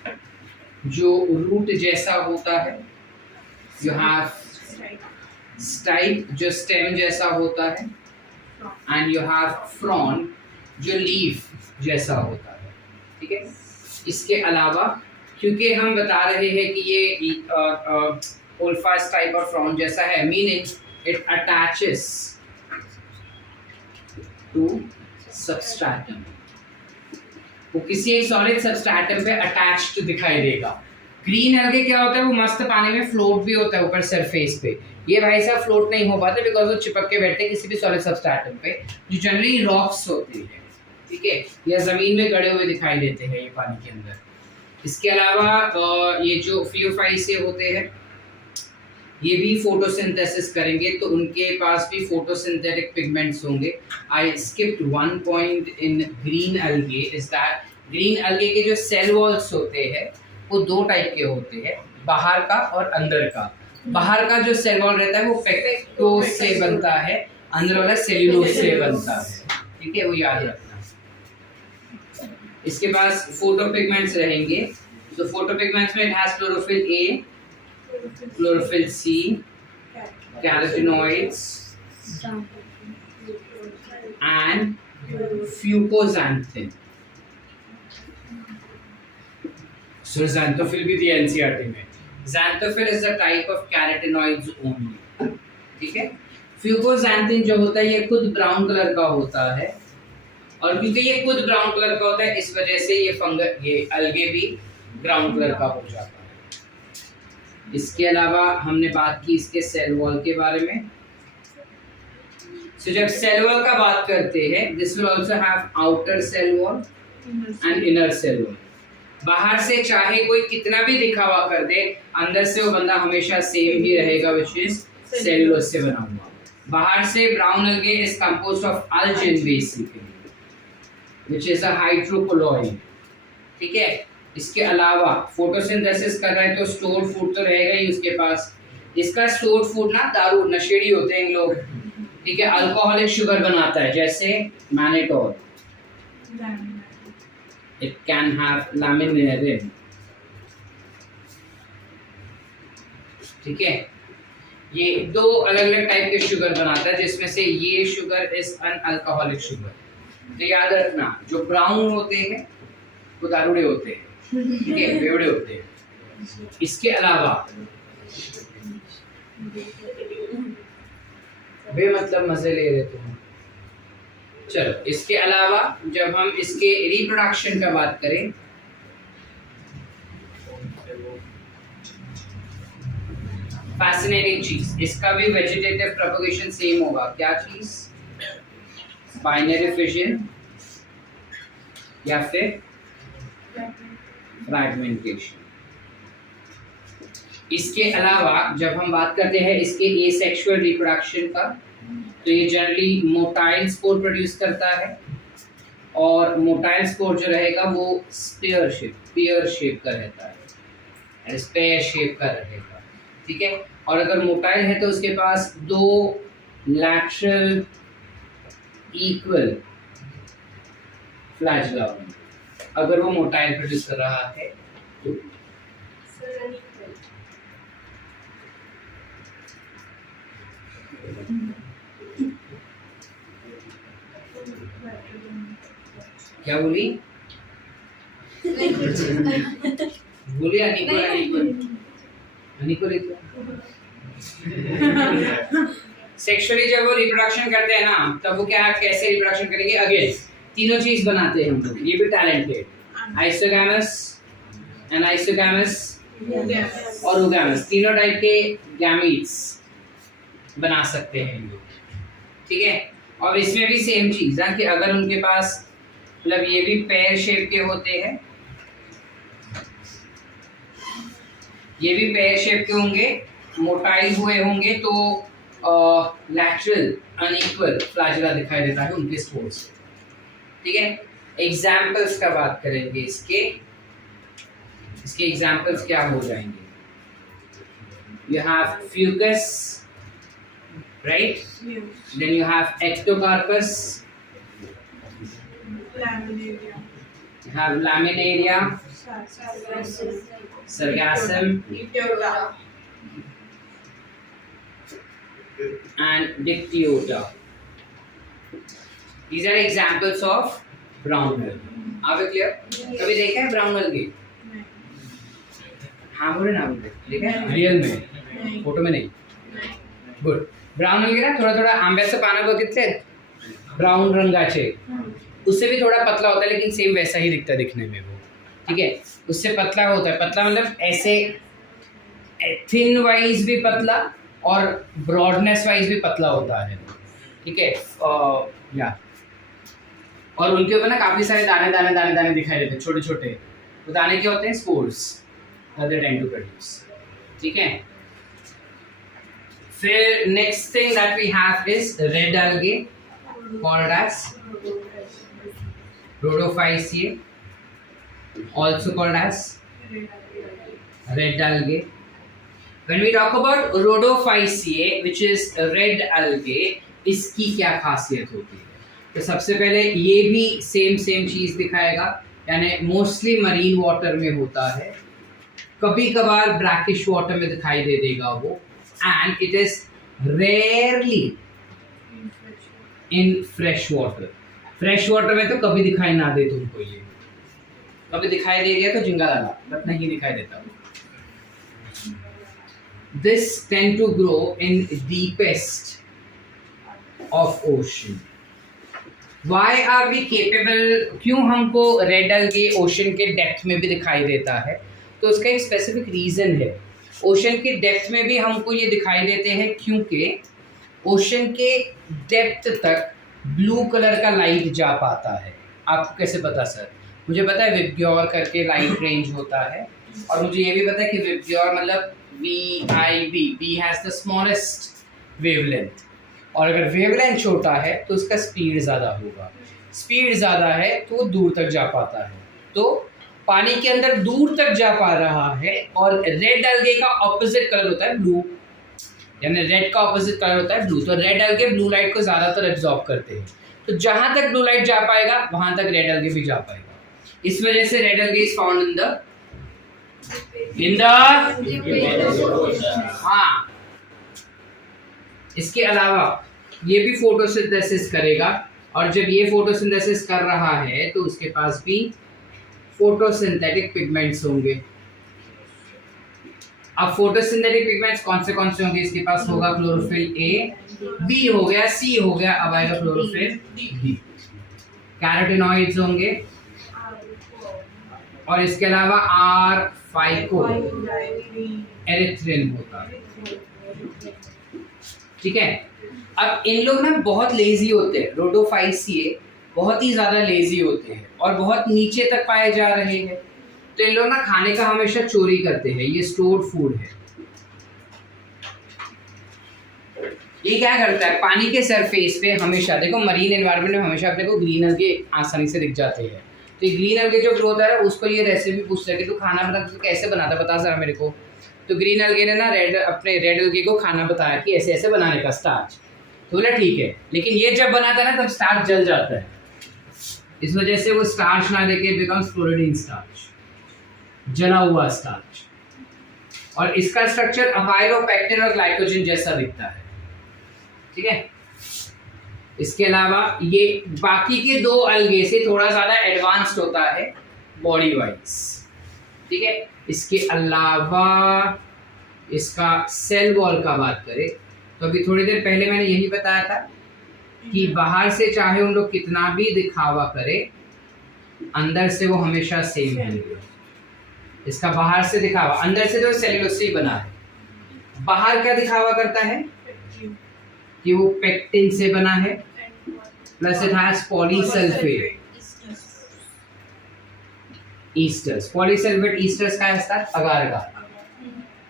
जो रूट जैसा होता है। You have stipe, जो स्टेम जैसा होता है, and you have frond, जो लीफ जैसा होता है। ठीक है, इसके अलावा क्योंकि हम बता रहे हैं कि ये holdfast टाइप और फ्रॉन्ड जैसा है, meaning it attaches to substratum, वो किसी एक सॉलिड सबस्ट्रैटम पे अटैच्ड दिखाई देगा। ग्रीन अलगे क्या होता है, वो मस्त पानी में फ्लोट भी होता है ऊपर सरफेस पे। ये भाई साहब फ्लोट नहीं हो पाते बिकॉज वो चिपक के बैठते हैं किसी भी सॉलिड सबस्ट्रैटम पे, जो जनरली रॉक्स होती है। ठीक है, या जमीन में गड़े हुए दिखाई देते हैं ये पानी के अंदर। इसके अलावा ये जो फियोफाइसिए होते हैं, ये भी फोटोसिंथेसिस करेंगे, तो उनके पास भी फोटोसिंथेटिक पिगमेंट्स होंगे। I skipped one point in green algae is that green algae के जो सेल वॉल्स होते हैं वो दो टाइप के होते हैं, बाहर का और अंदर का। बाहर का जो सेल वॉल रहता है वो पेक्टोज से बनता है, अंदर वाला सेल्यूलोज से बनता है। ठीक है, वो याद रखना। इसके पास फोटोपिगमेंट्स रहेंगे, तो फोटोपिगमेंट्स में it has chlorophyll A, chlorophyll C, carotenoids, and fucoxanthin. So xanthophyll भी थी NCERT में। Xanthophyll is a type of carotenoids only. ठीक है, fucoxanthin जो होता है ये खुद ब्राउन कलर का होता है, और क्योंकि ये खुद ब्राउन कलर का होता है इस वजह से ये अलगे भी ब्राउन कलर का हो जाता है। इसके अलावा हमने बात की इसके सेल वॉल के बारे में। So, जब सेल वॉल का बात करते हैं, this will also have outer cell wall and inner cell wall. बाहर से चाहे कोई कितना भी दिखावा कर दे, अंदर से वो बंदा हमेशा सेम ही रहेगा, व्हिच इज सेल्यूलोज से बना हुआ। बाहर से brown algae is composed of algin basically, which is a hydrocolloid. ठीक है, इसके अलावा फोटोसिंथेसिस कर रहा है तो स्टोर्ड फूड तो रहेगा ही उसके पास। इसका स्टोर्ड फूड ना दारू नशेड़ी होते हैं लोग। ठीक है, अल्कोहलिक शुगर बनाता है, जैसे मैनेटोल, इट कैन हैव लैमिनेरिन। ठीक है, ये दो अलग अलग टाइप के शुगर बनाता है, जिसमें से ये sugar is an alcoholic sugar. तो याद रखना, जो ब्राउन होते हैं वो दारूड़े होते हैं, ठीक है, बेवड़े होते हैं। इसके अलावा बेमतलब मजे ले रहे तुम। चलो, इसके अलावा जब हम इसके रिप्रोडक्शन का बात करें, फैसिनेटिंग चीज, इसका भी वेजिटेटिव प्रोपगेशन सेम होगा। क्या चीज? बाइनरी फिजन या फिर फ्रैगमेंटेशन। इसके अलावा जब हम बात करते हैं इसके एसेक्सुअल रिप्रोडक्शन का, तो ये जनरली मोटाइल स्पोर प्रोड्यूस करता है, और मोटाइल स्पोर जो रहेगा वो पेयर शेप का रहता है, स्पेयर शेप का रहेगा। ठीक है, और अगर मोटाइल है तो उसके पास दो लैटरल इक्वल फ्लैगेला होंगे, अगर वो मोटाइल प्रोड्यूस कर रहा है तो। क्या बोली? बोली अनिको सेक्सुअली जब वो रिप्रोडक्शन करते हैं ना, तब वो क्या कैसे रिप्रोडक्शन करेंगे? अगेन तीनों चीज बनाते हैं हम लोग, ये भी टैलेंटेड। आइसोगैमस, एनाइसोगैमस और ओगैमस, तीनों टाइप के गैमीट्स बना सकते हैं हम लोग, ठीक है। और इसमें भी सेम चीज है कि अगर उनके पास मतलब ये भी पेयर शेप के होते हैं, ये भी पेयर शेप के होंगे, मोटाइल हुए होंगे, तो लैटरल अनइक्वल फ्लैजेला दिखाई देता है उनके स्पोर्स से, ठीक है। एग्जाम्पल्स का बात करेंगे, इसके एग्जाम्पल्स क्या हो जाएंगे? You have fucus, right, then you have ectocarpus, you have laminaria, sargassum, and dictyota. These are examples of brown algae. Are we clear? कभी देखा है brown algae? हाँ बोले ना, बोले देखा है रियल में, फोटो में नहीं। गुड। ब्राउन algae ना थोड़ा थोड़ा आंब्याचं पानं बघितले, ब्राउन रंगाचे, उससे भी थोड़ा पतला होता है, लेकिन सेम वैसा ही दिखता है दिखने में वो, ठीक है। उससे पतला होता है, पतला मतलब ऐसे थिन वाइज भी पतला और ब्रॉडनेस वाइज भी पतला होता है, ठीक है। या और उनके ऊपर ना काफी सारे दाने दाने दाने दाने दिखाई देते हैं, छोटे छोटे। वो दाने क्या होते हैं? Spores they tend to produce, ठीक है। फिर next thing that we have is red algae called as Rhodophyceae, also called as red algae. When we talk about Rhodophyceae, which is red algae, इसकी क्या खासियत होती है? तो सबसे पहले ये भी सेम चीज दिखाएगा, यानी मोस्टली मरीन वाटर में होता है, कभी कभार ब्रैकिश वाटर में दिखाई दे देगा वो, and it is rarely in fresh water. Fresh water में तो कभी दिखाई ना दे तुमको, ये कभी दिखाई दे गया तो जिंगा डाला, बट नहीं दिखाई देता। This tend to grow in deepest of ocean. Why are we capable, क्यों हमको रेड algae ओशन के डेप्थ में भी दिखाई देता है? तो उसका एक स्पेसिफिक रीजन है। ओशन के डेप्थ में भी हमको ये दिखाई देते हैं क्योंकि ओशन के डेप्थ तक ब्लू कलर का लाइट जा पाता है। आपको कैसे पता सर? मुझे पता है विबग्योर करके लाइट रेंज होता है, और मुझे ये भी पता है कि विबग्योर मतलब VIB, B has the smallest wavelength, और अगर वेवलेंथ छोटा है तो उसका स्पीड ज़्यादा होगा, स्पीड ज़्यादा है तो वो दूर तक जा पाता है। तो पानी के अंदर दूर तक जा पा रहा है, और रेड algae का ऑपोजिट कलर होता है ब्लू, यानी रेड का ऑपोजिट कलर होता है ब्लू। तो रेड algae ब्लू लाइट को ज़्यादातर एब्जॉर्ब करते हैं, तो जहाँ तक ब्लू लाइट जा पाएगा वहाँ तक रेड algae भी जा पाएगा। इस वजह से red algae is found in the हाँ। इसके अलावा ये भी फोटोसिंथेसिस करेगा, और जब ये फोटोसिंथेसिस कर रहा है तो उसके पास भी फोटोसिंथेटिक पिगमेंट्स होंगे। अब फोटोसिंथेटिक पिगमेंट्स कौन से होंगे? इसके पास होगा क्लोरोफिल A, B हो गया, C हो गया, अब आएगा क्लोरोफिल D। कैरोटिनॉइड्स होंगे, और इसके अलावा R फाइको एरिथ्रिन होता है, ठीक है। अब इन लोग ना बहुत लेजी होते हैं, रोडोफाइसिए बहुत ही ज्यादा लेजी होते हैं और बहुत नीचे तक पाए जा रहे हैं, तो इन लोग ना खाने का हमेशा चोरी करते हैं। ये स्टोर्ड फूड है। ये क्या करता है? पानी के सरफेस पे हमेशा, देखो मरीन एनवायरनमेंट में हमेशा अपने को ग्रीन algae आसानी से दिख जाते हैं। तो ये ग्रीन algae जो ग्रोथ है उसको ये रेसिपी पूछता है कि तू खाना बनाता तो कैसे बनाता, बता जरा मेरे को। तो ग्रीन algae ने ना अपने रेड algae को खाना बताया कि ऐसे ऐसे बनाने का स्टार्च। तो बोला ठीक है, लेकिन ये जब बनाता है ना तब स्टार्च जल जाता है, इस वजह से वो स्टार्च ना देके बिकम्स फ्लोरिडीन स्टार्च, जला हुआ स्टार्च। और इसका स्ट्रक्चर अमाइलोपेक्टिन और ग्लाइकोजन जैसा दिखता है, ठीक है। इसके अलावा ये बाकी के दो अलगे से थोड़ा ज़्यादा एडवांस्ड होता है बॉडी वाइज, ठीक है। इसके अलावा इसका सेल वॉल का बात करें तो अभी थोड़ी देर पहले मैंने यही बताया था कि बाहर से चाहे हम लोग कितना भी दिखावा करें, अंदर से वो हमेशा सेम है। इसका बाहर से दिखावा, अंदर से तो सेल्यूलोज से ही बना है, बाहर क्या दिखावा करता है कि वो पेक्टिन से बना है, plus it has polysulphate esters. Polysulphate esters का है अगार अगार,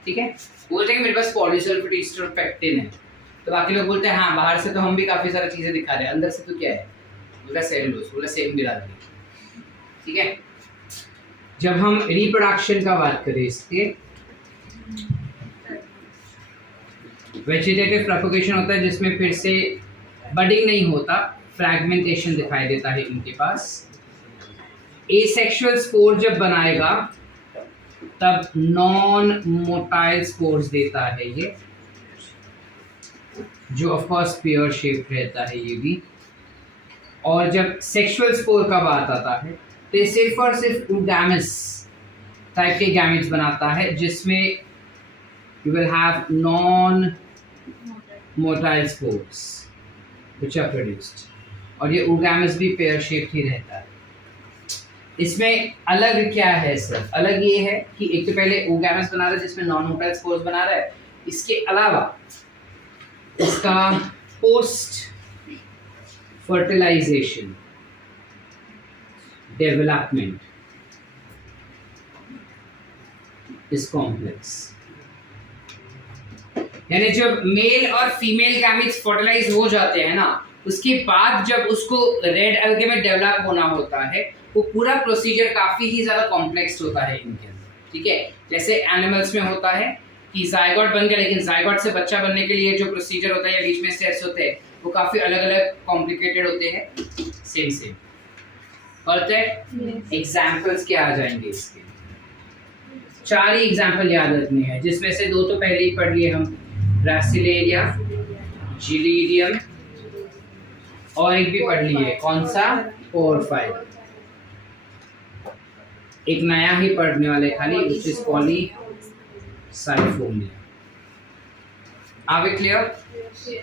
ठीक है। बोलते हैं कि मेरे पास पॉलीसल्फेट ईस्टर पेक्टिन है, तो बाकी लोग बोलते हैं हाँ बाहर से तो हम भी काफी सारी चीजें दिखा रहे हैं, अंदर से तो क्या है, बोला सेल्यूलोज, बोला सेम बिरादरी, ठीक है। जब हम रिप्रोडक्शन का बात करें इसके, वेजिटेटिव प्रोपगेशन होता है जिसमें फिर से बडिंग नहीं होता, फ्रैगमेंटेशन दिखाई देता है इनके पास। एसेक्सुअल स्पोर जब बनाएगा तब नॉन मोटाइल स्पोर्स देता है ये, जो ऑफ कोर्स पेयर शेप रहता है ये भी। और जब सेक्सुअल स्पोर का बात आता है तो ये सिर्फ और सिर्फ गैमेट्स टाइप के गैमेट्स बनाता है, जिसमें you will have non motile spores which are produced, और ये ओगैमस भी पेयर शेप ही रहता है। इसमें अलग क्या है सर, अलग ये है कि एक तो पहले ओगैमस बना रहा है जिसमें नॉन मोटाइल स्पोर्स बना रहा है, इसके अलावा इसका post fertilization development is complex, यानी जब मेल और फीमेल गैमेट्स फर्टिलाइज हो जाते हैं ना, उसके बाद जब उसको रेड अलगे में डेवलप होना होता है, वो पूरा प्रोसीजर काफी ही ज्यादा कॉम्प्लेक्स होता है इनके अंदर, ठीक है। जैसे एनिमल्स में होता है कि जायगोट बन गया, लेकिन जायगोट से बच्चा बनने के लिए जो प्रोसीजर होता है या बीच में स्टेप्स होते हैं वो काफी अलग अलग कॉम्प्लिकेटेड होते हैं, सेम परफेक्ट। एग्जांपल्स क्या आ जाएंगे इसके, 4 ही एग्जांपल याद रखने हैं, जिसमें से 2 तो पहले ही पढ़ लिए हम, ब्रासिलेरिया, जिलीडियम, और एक भी पढ़ लिए, कौन सा, पोरफाइल। एक नया ही पढ़ने वाले खाली, which is Polysiphonia. Are we clear?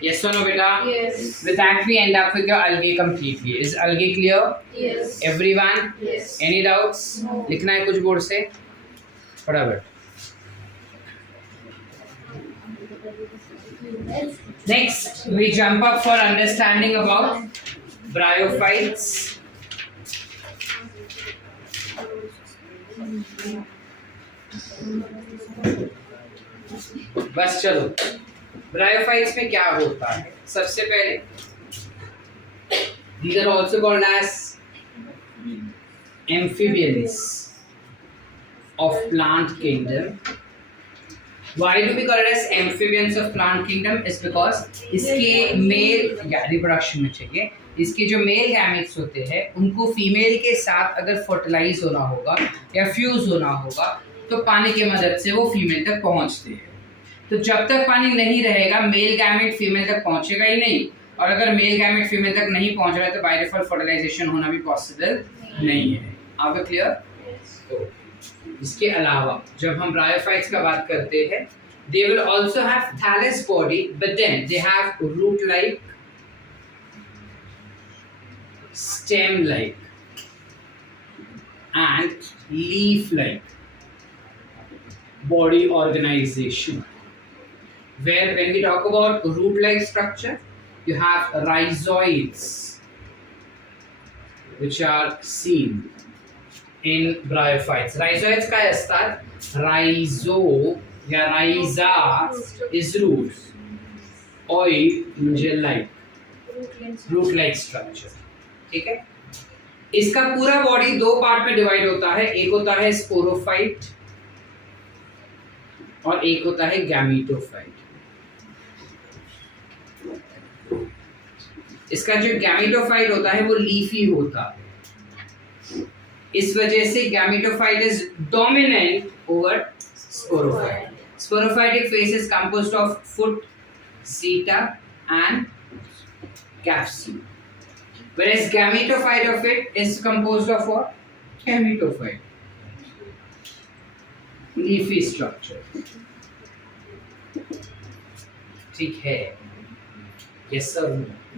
Yes or no, beta? Yes. With that, we end up with your algae completely. Is algae clear? Yes. Everyone? Yes. Any doubts? No. लिखना है कुछ बोर्ड से फटाफट। Next, we jump up for understanding about bryophytes. बस चलो, bryophytes में क्या होता है। सबसे पहले these are also called as amphibians of plant kingdom. Why do we call it as amphibians of plant kingdom? Is because इसके मेल या रिप्रोडक्शन में चाहिए, इसके जो मेल गैमेट्स होते हैं उनको फीमेल के साथ अगर फर्टिलाइज होना होगा या फ्यूज होना होगा तो पानी की मदद से वो फीमेल तक पहुंचते हैं। तो जब तक पानी नहीं रहेगा मेल गैमेट फीमेल तक पहुंचेगा ही नहीं, और अगर मेल गैमेट फीमेल तक नहीं पहुंच रहा है तो बाय डिफॉल्ट फर्टिलाइजेशन होना भी पॉसिबल नहीं है। आप क्लियर? तो इसके अलावा जब हम ब्रायोफाइट्स का बात करते हैं, they will also have thallus body, but then they have root like, stem like and leaf like body organization, where when we talk about root like structure you have rhizoids which are seen in bryophytes. Rhizoids काय असतात? Rhizo या rhiza is root, oid म्हणजे like, root like structure, ठीक है। इसका पूरा body 2 part में divide होता है, एक होता है स्पोरोफाइट और एक होता है गैमेटोफाइट। इसका जो गैमेटोफाइट होता है वो लीफी होता है, इस वजह से gametophyte is dominant over sporophyte. Sporophytic phase is composed of foot, seta and capsule. Whereas gametophyte of it is composed of what? Gametophyte. Leafy structure. ठीक है. Yes sir.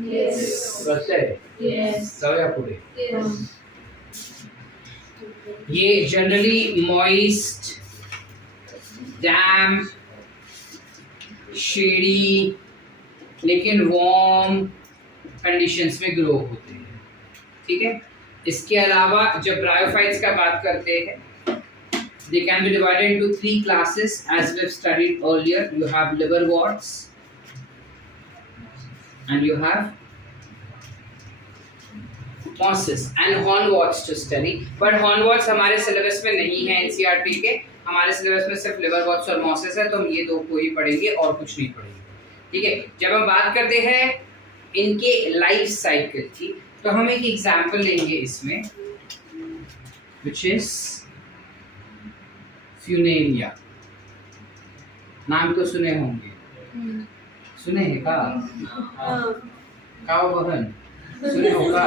Yes. करते हैं. Yes. चलो पूरे. Yes. ये जनरली मॉइस्ट, डैम्प, shady लेकिन warm conditions में grow होते हैं. ठीक है. इसके अलावा जब ब्रायोफाइट्स का बात करते हैं, they can be divided into 3 classes as we've studied earlier. You have liverworts and you have mosses and hornworts to study. But hornworts हमारे सिलेबस में नहीं है NCERT के. हमारे सिलेबस में सिर्फ liverworts और mosses है, तो हम ये दो को ही पढ़ेंगे और कुछ नहीं पढ़ेंगे. ठीक है. जब हम बात करते हैं इनके लाइफ साइकिल की, तो हम एक एग्जाम्पल लेंगे इसमें, which is फ्यूनेलिया. नाम तो सुने होंगे. सुने हैं का? काओ बहन सुने होगा.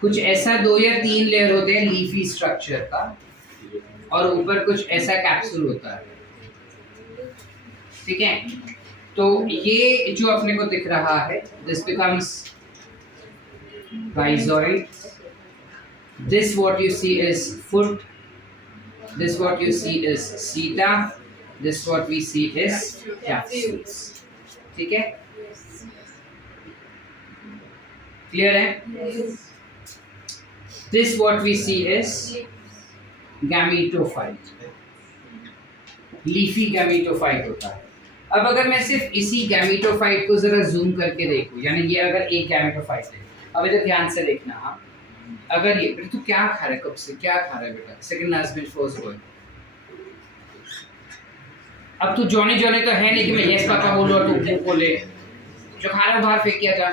कुछ ऐसा 2 या 3 लेयर होते हैं लीफी स्ट्रक्चर का, और ऊपर कुछ ऐसा कैप्सूल होता है. ठीक है. तो ये जो अपने को दिख रहा है, this becomes rhizoid. This what you see is foot. This what you see is seta. This what we see is capsules. ठीक है. Clear है? Yes. This what we see is gametophyte. Leafy gametophyte होता है. अब अगर मैं सिर्फ इसी gametophyte को जरा जूम करके देखूं, यानी ये अगर एक gametophyte है, अब इधर ध्यान से देखना. हाँ, अगर ये बेटा तू क्या खा रहा है, कब से क्या खा रहा है बेटा? Second last bench first boy. अब तू जॉनी जॉनी तो है नहीं कि मैं यस पापा बोलूं और तू वो बोले. जो खा रहा है बाहर फेंक किया जा.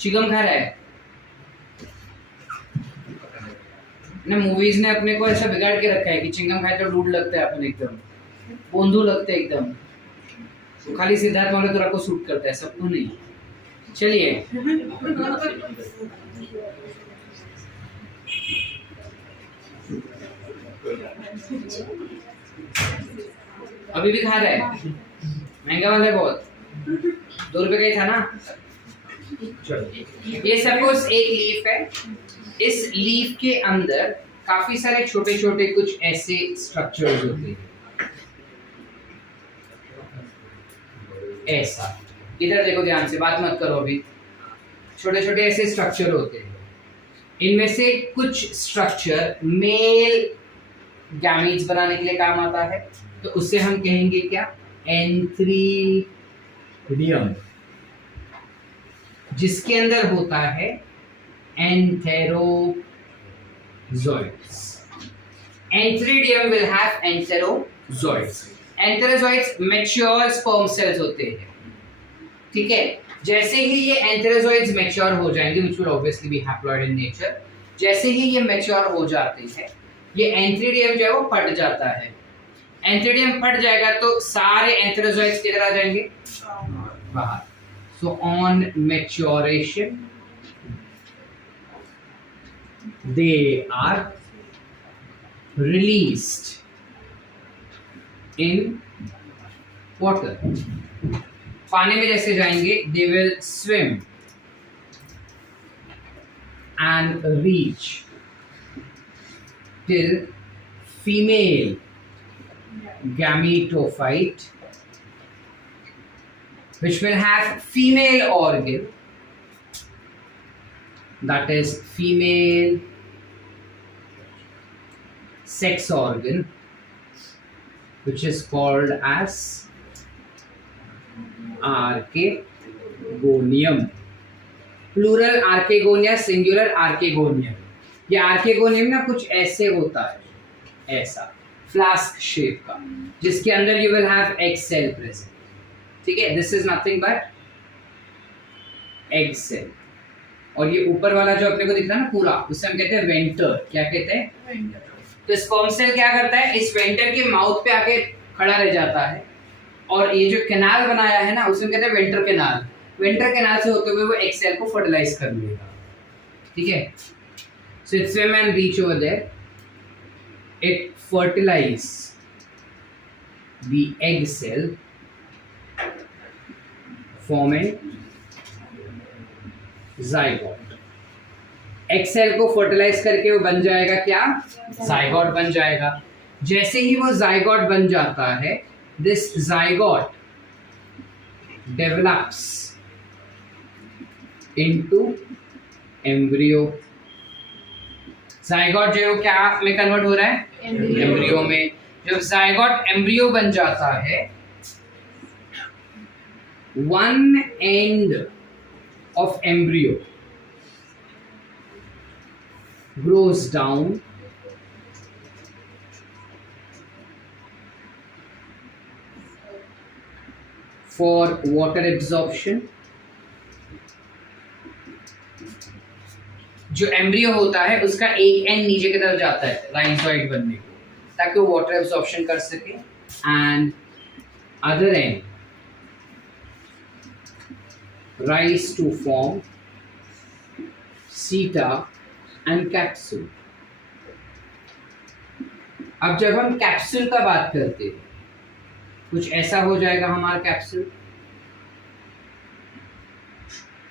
चिकन खा रहा है ना. मूवीज ने अपने को ऐसा बिगाड़ के रखा है कि चिंगम खाए तो डूड लगता है, अपन एकदम बोंदू लगते हैं एकदम. तो खाली सिद्धार्थ मल्होत्रा को सूट करता है, सबको नहीं. चलिए. अभी भी खा रहा है. महंगा वाला है बहुत. 2 रुपए का ही था ना. चलो, ये सपोज एक लीफ है. इस लीफ के अंदर काफी सारे छोटे छोटे कुछ ऐसे स्ट्रक्चर्स होते हैं. ऐसा इधर देखो ध्यान से, बात मत करो अभी. छोटे छोटे ऐसे स्ट्रक्चर होते हैं. इनमें से कुछ स्ट्रक्चर मेल गैमीट्स बनाने के लिए काम आता है, तो उससे हम कहेंगे क्या? एंथ्रीडियम. जिसके अंदर होता है antherozoids. Antheridium will have antherozoids. Antherozoids mature sperm cells होते हैं. ठीक है. जैसे ही ये एंथेरोजोइड्स मैच्योर हो जाएंगे, which will obviously be haploid in nature, जैसे ही ये मैच्योर हो जाते हैं, ये एंथ्रीडियम जो है वो फट जाता है. एंथ्रीडियम फट जाएगा तो सारे एंथेरोजोइड्स किधर आ जाएंगे? बाहर. So on maturation, they are released in water. पानी में जैसे जाएंगे, they will swim and reach till female gametophyte, which will have female organ, that is female sex organ, which is called as archegonium. Plural archegonia, singular archegonium. ये archegonium ना कुछ ऐसे होता है, ऐसा फ्लास्क शेप का, जिसके अंदर you will have egg cell present. ठीक है. This is nothing but egg cell. और ये ऊपर वाला जो अपने को दिख रहा है ना पूरा, उसे हम कहते हैं वेंटर. क्या कहते हैं? तो स्पर्म सेल क्या करता है, इस वेंटर के माउथ पे आके खड़ा रह जाता है और ये जो कैनाल बनाया है ना उसे कहते हैं वेंटर कैनाल। वेंटर कैनाल से होते हुए वो एग सेल को फर्टिलाइज कर लेगा, ठीक है। So it swim and reach over there, it fertilize the egg cell forming zygote. Egg cell को फर्टिलाइज करके वो बन जाएगा क्या, जाइगोट बन जाएगा। जैसे ही वो जाइगोट बन जाता है, this zygote develops into embryo. Zygote जो है क्या में कन्वर्ट हो रहा है, एम्ब्रियो में। जब जाइगोट एम्ब्रियो बन जाता है, one end of embryo grows down for water absorption। जो एम्ब्रियो होता है उसका एक एंड नीचे की तरफ जाता है राइजोइड बनने को, ताकि वो वाटर एब्जॉर्प्शन कर सके, and other end rise to form seta and capsule. अब जब हम कैप्सूल का बात करते हैं, कुछ ऐसा हो जाएगा हमारा कैप्सूल,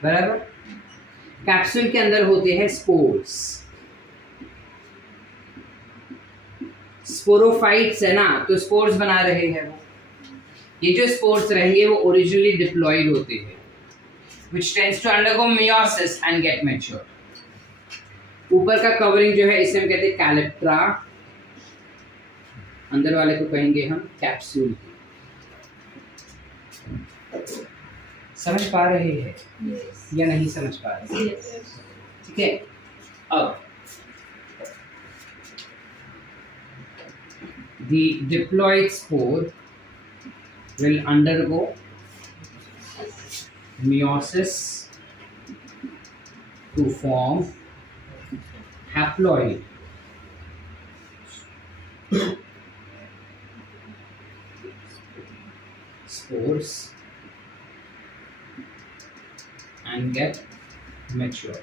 बराबर। कैप्सूल के अंदर होते हैं स्पोर्स, स्पोरोफाइट्स है ना, तो स्पोर्स बना रहे हैं वो। ये जो स्पोर्स रहेंगे वो ओरिजिनली डिप्लॉयड होते हैं, which tends to undergo meiosis and get mature। ऊपर का कवरिंग जो है इसे हम कहते हैं कैलेप्ट्रा, अंदर वाले को कहेंगे हम कैप्सूल। समझ पा रहे हैं या नहीं समझ पा रहे? ठीक है। अब the diploid spore will undergo meiosis to form haploid spores and get mature.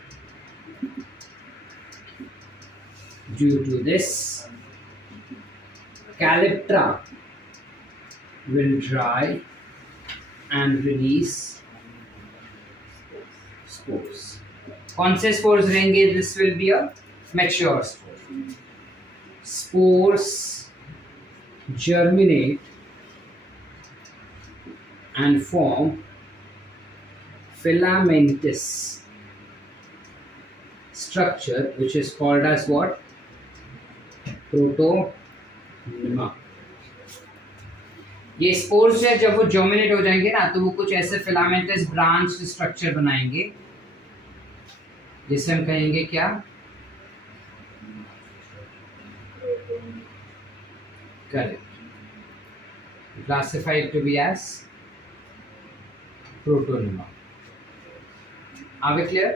Due to this, calyptra will dry and release spores। कौन से spores रहेंगे? This will be a mature spore। Spores germinate and form filamentous structure which is called as what? Protonema। ये spores है, जब वो germinate हो जाएंगे ना तो वो कुछ ऐसे फिलामेंटस ब्रांच स्ट्रक्चर बनाएंगे जिसे हम कहेंगे क्या? Correct, classified to be as protonema. Are we clear?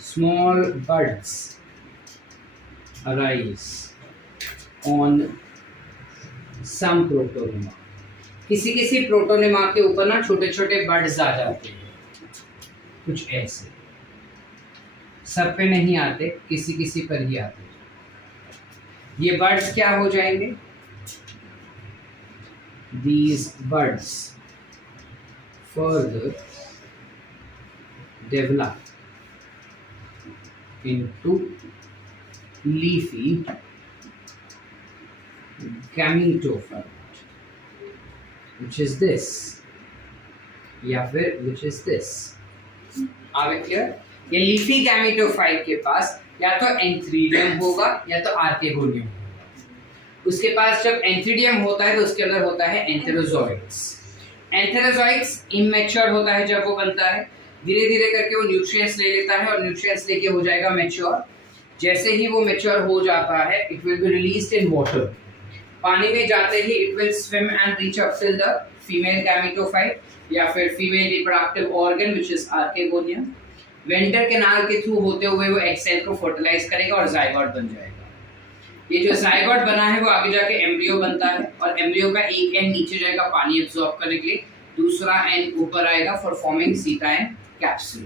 Small buds arise on some protonema। किसी प्रोटोनेमा के ऊपर ना छोटे छोटे बड्स आ जाते हैं, कुछ ऐसे। सब पे नहीं आते, किसी पर ही आते हैं। ये बड्स क्या हो जाएंगे? These buds further develop into leafy gametophyte, which is this, या फिर which is this। Are we clear? ये लीफी गैमेटोफाइट के पास या तो एंथ्रीडियम होगा या तो आर्केगोनियम होगा। उसके पास जब एंथ्रीडियम होता है तो उसके अंदर होता है एंथेरोजोइड्स। एंथेरोजोइड्स इमेच्योर होता है जब वो बनता है, धीरे धीरे करके वो न्यूट्रिएंट्स ले लेता है और न्यूट्रिएंट्स लेके हो जाएगा मैच्योर। जैसे ही वो मैच्योर हो जाता है, it will be released in water. पानी में जाते ही it will swim and reach up till the female gametophyte या फिर female reproductive organ which is archegonium. Venter canal के थ्रू होते हुए वो एग सेल को फर्टिलाइज करेगा और जायगोट बन जाएगा। ये जो जायगोट बना है वो आगे जाके एम्ब्रियो बनता है और एम्ब्रियो का एक एंड नीचे जाएगा पानी एब्जॉर्ब करने के लिए, दूसरा एंड ऊपर आएगा फॉर फॉर्मिंग सीटा एंड कैप्सूल।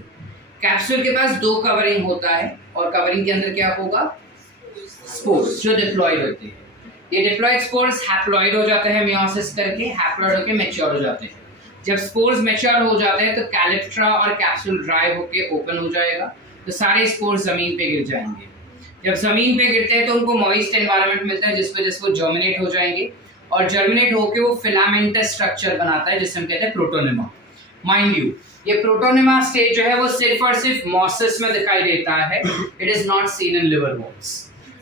कैप्सूल के पास 2 कवरिंग होता है और कवरिंग के अंदर क्या होगा, स्पोर्स जो डिप्लॉयड होते हैं। ये डिप्लॉयड स्पोर्स हैप्लॉयड हो जाते हैं मियोसिस करके, हैप्लॉयड होके मैच्योर हो जाते हैं। जब स्पोर्स मैच्योर हो जाते हैं तो कैलिप्ट्रा और कैप्सूल ड्राई होके ओपन हो जाएगा, तो सारे स्पोर्स जमीन पे गिर जाएंगे। जब जमीन पे गिरते हैं तो उनको मॉइस्ट एनवायरनमेंट मिलता है जिस वजह से वो जर्मिनेट हो जाएंगे और जर्मिनेट होके वो फिलामेंटस स्ट्रक्चर बनाता है जिसे हम कहते हैं प्रोटोनेमा। माइंड यू, ये प्रोटोनेमा स्टेज जो है वो सिर्फ और सिर्फ मॉसिस में दिखाई देता है, it is not seen in liverworts.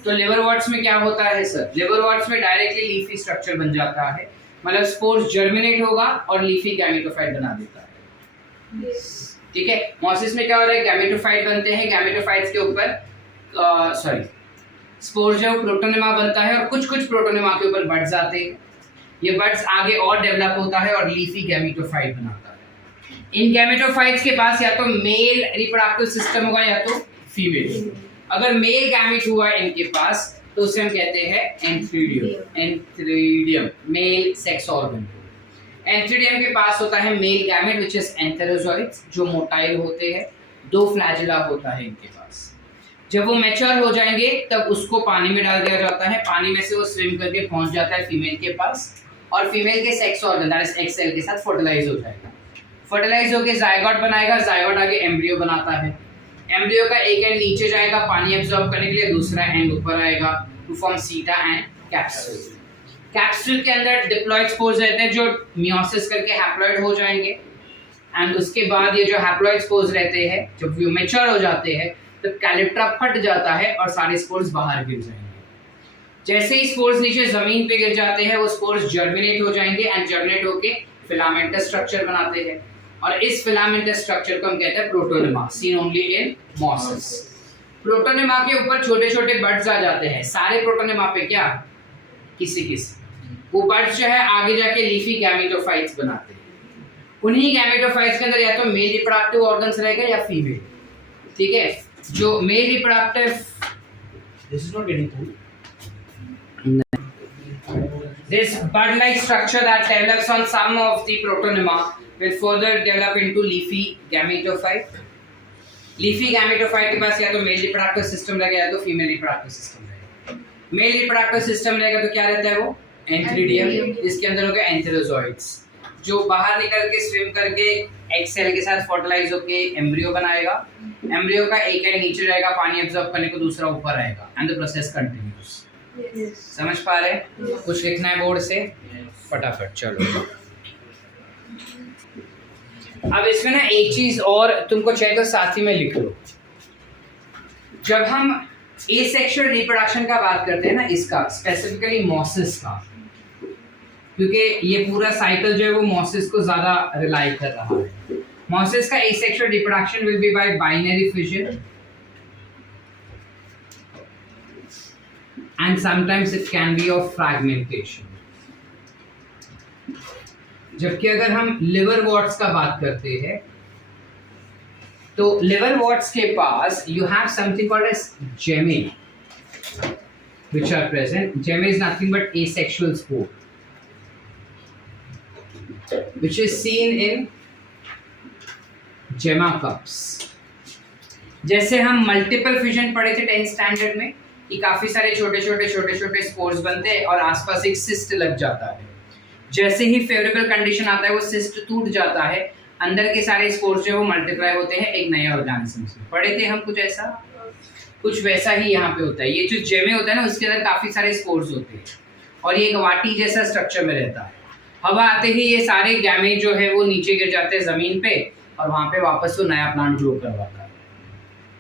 तो लिवरवर्ट्स में क्या होता है सर, लिवरवर्ट्स में डायरेक्टली लीफी स्ट्रक्चर बन जाता है, मतलब स्पोर्स जर्मिनेट होगा और लीफी गैमेटोफाइट बना देता है। ठीक है, मॉसिस में क्या हो रहा है, गैमेटोफाइट बनते हैं, गैमेटोफाइट्स के ऊपर स्पोर्स जो प्रोटोनेमा बनता है और कुछ प्रोटोनेमा के ऊपर बड्स आते हैं। ये बड्स आगे और डेवलप होता है और लीफी गैमेटोफाइट बनाता है। इन गैमेटोफाइट्स के पास या तो मेल रिप्रोडक्टिव सिस्टम होगा या तो फीमेल। अगर मेल गैमेट हुआ इनके पास तो उसे हम कहते हैं antheridium. Antheridium male sex organ. Antheridium के पास होता है male gamete which is antherozoids जो मोटाइल होते हैं, 2 फ्लैजिला होता है इनके पास। जब वो मैच्योर हो जाएंगे तब उसको पानी में डाल दिया जाता है, पानी में से वो स्विम करके पहुंच जाता है फीमेल के पास और फीमेल के sex organ that is egg cell के साथ फर्टिलाइज हो जाएगा। फर्टिलाइज होकर जायगोट बनाएगा, जायगोट आगे एम्ब्रियो बनाता है। एम्ब्रियो का एक एंड नीचे जाएगा पानी एब्जॉर्ब करने के लिए, दूसरा एंड ऊपर आएगा to form seta and capsule. Capsule के अंदर डिप्लॉयड स्पोर्स रहते हैं जो मियोसिस करके हैप्लॉयड हो जाएंगे एंड उसके बाद ये जो हैप्लॉयड स्पोर्स रहते हैं जब वो मैच्योर हो जाते हैं तो कैलिप्ट्रा फट जाता है और सारे स्पोर्स बाहर गिर जाएंगे। जैसे ही स्पोर्स नीचे जमीन पे गिर जाते हैं वो स्पोर्स जर्मिनेट हो जाएंगे एंड जर्मिनेट होके फिलामेंटस स्ट्रक्चर बनाते हैं और इस फिलामेंटस स्ट्रक्चर को हम कहते हैं protonema, seen only in mosses. Protonema के ऊपर छोटे छोटे बड्स आ जाते हैं, सारे प्रोटोनेमा पे क्या किसी वो बड्स जो है आगे जाके लीफी गैमेटोफाइट्स बनाते हैं। उन्हीं गैमेटोफाइट्स के अंदर या तो मेल रिप्रोडक्टिव ऑर्गन्स रहेगा या फीमेल। ठीक है, जो male reproductive this is not getting cool, this bud-like structure that develops on some of the protonema will further develop into leafy gametophyte. Leafy gametophyte के पास या तो मेल रिप्रोडक्टिव सिस्टम रहेगा या तो फीमेल रिप्रोडक्टिव सिस्टम रहेगा। Male reproductive system रहेगा तो क्या रहता है वो एंथ्रीडियम, जिसके अंदर होगा एंथेरोजॉइड्स जो बाहर निकल के स्विम करके एग सेल के साथ फर्टिलाइज होके एम्ब्रियो बनाएगा। एम्ब्रियो का एक एंड नीचे जाएगा पानी एब्जॉर्ब करने को, दूसरा ऊपर आएगा एंड द प्रोसेस कंटिन्यूस। समझ पा रहे हैं? कुछ लिखना है बोर्ड से फटाफट, चलो। अब इसमें ना एक चीज और तुमको चाहिए तो साथ ही में लिख लो। जब हम एसेक्सुअल रिप्रोडक्शन का बात करते हैं ना, इसका स्पेसिफिकली मॉसिस का, क्योंकि ये पूरा साइकिल जो है वो मॉसिस को ज्यादा रिलाई कर रहा है। मॉसिस का asexual reproduction will be bye binary fission and sometimes it can be of fragmentation. जबकि अगर हम लिवर वॉट्स का बात करते हैं तो लिवर वॉट्स के पास you have something called as gemmae which are present. Gemmae is nothing but asexual spore which is seen in gemma cups. जैसे हम मल्टीपल फिजन पढ़े थे 10th स्टैंडर्ड में कि काफी सारे छोटे छोटे स्पोर्स बनते हैं और आसपास एक सिस्ट लग जाता है। जैसे ही फेवरेबल कंडीशन आता है वो सिस्ट टूट जाता है, अंदर के सारे स्पोर्स जो है वो मल्टीप्लाई होते हैं एक नए ऑर्गेनिज्म से। पढ़े थे हम कुछ ऐसा, कुछ वैसा ही यहाँ पे होता है। ये जो जेमे होता है ना उसके अंदर काफी सारे स्पोर्स होते हैं और ये एक वाटी जैसा स्ट्रक्चर में रहता है। हवा आते ही ये सारे गैमेट जो है वो नीचे गिर जाते हैं जमीन पे और वहां पे वापस वो नया प्लांट ग्रो करवाता है।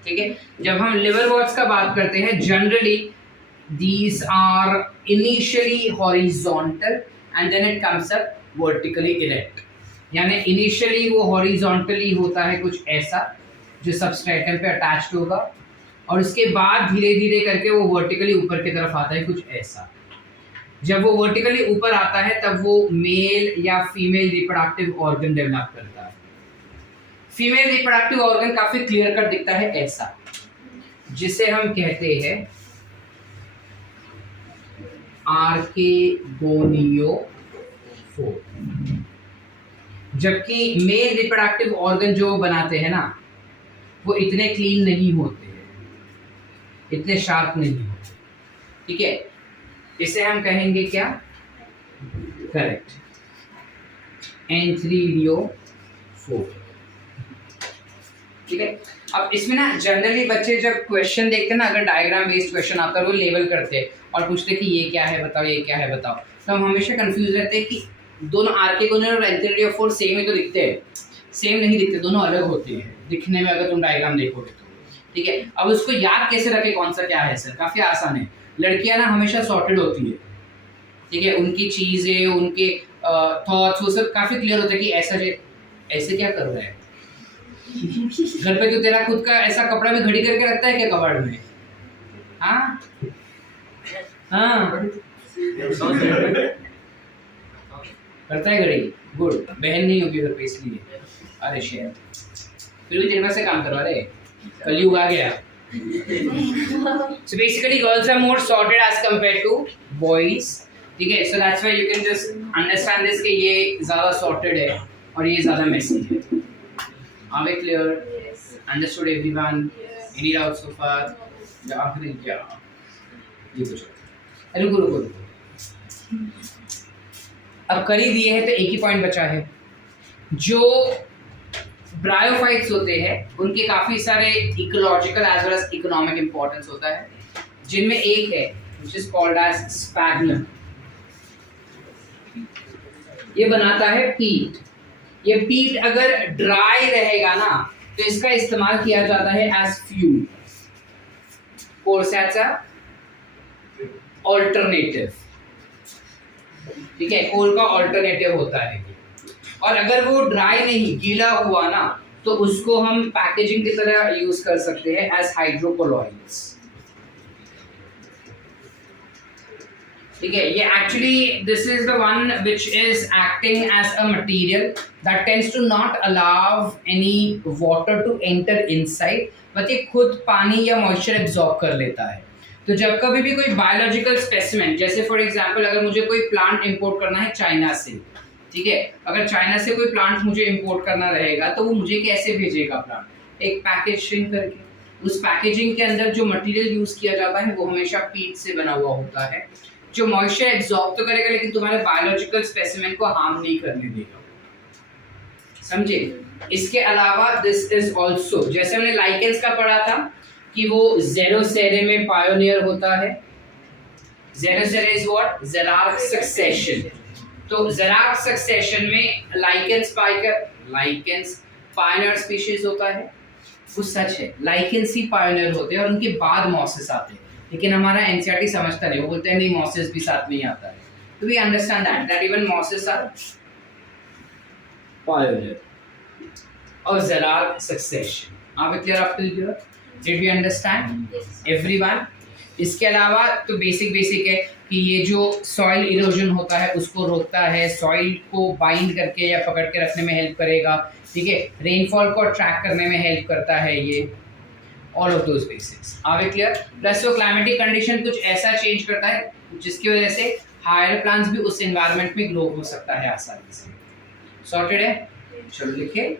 ठीक है, जब हम लिवर वॉट्स का बात करते हैं generally these are initially horizontal and then it comes up vertically erect. यानी इनिशियली वो हॉरिजॉन्टली होता है कुछ ऐसा जो सबस्ट्रेटम पे अटैच्ड होगा और उसके बाद धीरे धीरे करके वो वर्टिकली ऊपर की तरफ आता है कुछ ऐसा। जब वो वर्टिकली ऊपर आता है तब वो मेल या फीमेल रिप्रोडक्टिव ऑर्गन डेवलप करता है। फीमेल रिप्रोडक्टिव ऑर्गन काफी क्लियर कट दिखता है ऐसा, जिसे हम कहते हैं आर्केगोनियोफोर। जबकि मेल रिप्रोडक्टिव ऑर्गन जो बनाते हैं ना, वो इतने क्लीन नहीं होते हैं, इतने शार्प नहीं होते। ठीक है, इसे हम कहेंगे क्या? करेक्ट, एंथ्रीडियोफोर। ठीक है, अब इसमें ना जनरली बच्चे जब क्वेश्चन देखते हैं ना, अगर डायग्राम बेस्ड क्वेश्चन आता है, वो लेबल करते हैं और पूछते हैं कि ये क्या है बताओ, ये क्या है बताओ। तो हम हमेशा कंफ्यूज रहते हैं कि दोनों आर्केगोनियल और एंथ्रीडियोफोर सेम ही तो दिखते हैं, सेम नहीं दिखते, दोनों अलग होते हैं दिखने में अगर तुम डायग्राम देखोगे तो। ठीक है, अब उसको याद कैसे रखें कौन सा क्या है सर? काफ़ी आसान है। लड़कियां ना हमेशा सॉर्टेड होती है, ठीक है, उनकी चीज़ें, उनके थॉट्स, वो सब काफ़ी क्लियर होता है कि ऐसा ऐसे क्या कर रहा है। घर पे तो तेरा खुद का ऐसा कपड़ा में घड़ी करके रखता है क्या कबाड़ में? हाँ हाँ करता है घड़ी, गुड। बहन नहीं होगी घर पे इसलिए। अरे शेयर, फिर भी तेरे पास से काम करवा रहे, कलयुग आ गया। So basically girls are more sorted as compared to boys, ठीक है, so that's why you can just understand this कि ये ज़्यादा sorted है और ये ज़्यादा messy है। Are we clear? Yes. Understood everyone? Yes. Any doubts so far? या आखिरी क्या? ये कुछ रुको। अब कर ही दिए हैं तो एक ही पॉइंट बचा है। जो ब्रायोफाइट्स होते हैं उनके काफी सारे ecological as well as economic importance होता है, जिनमें एक है which is called as sphagnum. ये बनाता है पीट। ये पीट अगर ड्राई रहेगा ना तो इसका इस्तेमाल किया जाता है एज फ्यूल, कोलसा ऑल्टरनेटिव। ठीक है, कोल का ऑल्टरनेटिव होता है। और अगर वो ड्राई नहीं, गीला हुआ ना, तो उसको हम पैकेजिंग की तरह यूज कर सकते हैं एज हाइड्रोकोलॉइड्स। ठीक है, ये actually this is the one which is acting as a material that tends to not allow any water to enter inside, but ये खुद पानी या मॉइस्चर एब्जॉर्ब कर लेता है। तो जब कभी भी कोई बायोलॉजिकल स्पेसिमेन, जैसे फॉर एग्जांपल अगर मुझे कोई प्लांट इंपोर्ट करना है चाइना से, ठीक है, अगर चाइना से कोई प्लांट मुझे इंपोर्ट करना रहेगा तो वो मुझे कैसे भेजेगा प्लांट? एक पैकेजिंग करके। उस पैकेजिंग के अंदर जो मटेरियल यूज किया जाता है वो हमेशा पीट से बना हुआ होता है, जो मॉइस्चर एब्जॉर्ब तो करेगा लेकिन तुम्हारे बायोलॉजिकल स्पेसिमेन को हार्म नहीं करने देगा। समझे? इसके अलावा दिस इज ऑल्सो, जैसे हमने लाइकेंस का पढ़ा था कि वो ज़ेरोसेरे में पायोनियर होता है। ज़ेरोसेरे इज व्हाट? ज़ेरार्क सक्सेशन। तो ज़ेरार्क सक्सेशन में लाइकेंस पायोनियर स्पीशीज होता है। वो सच है, लाइकेंस ही पायोनियर होते हैं और उनके बाद मॉसेस आते हैं, लेकिन हमारा एनसीईआरटी समझता नहीं, वो बोलते हैं नहीं मॉसेस भी साथ में ही आता है। तो we understand that even mosses are pioneer और ज़ेरार्क सक्सेशन। आप क्लियर? आप clear? Did we understand everyone? इसके अलावा तो बेसिक है कि ये जो सॉइल इरोजन होता है उसको रोकता है, सॉइल को बाइंड करके या पकड़ के रखने में हेल्प करेगा। ठीक है, रेनफॉल को ट्रैक करने में हेल्प करता है ये, all of those basics. Are we clear? Plus वो क्लाइमेटिक कंडीशन कुछ ऐसा चेंज करता है जिसकी वजह से हायर प्लांट्स भी उस एनवायरनमेंट में ग्रो हो सकता है आसानी से। सॉर्टेड है? चलो लिखिए।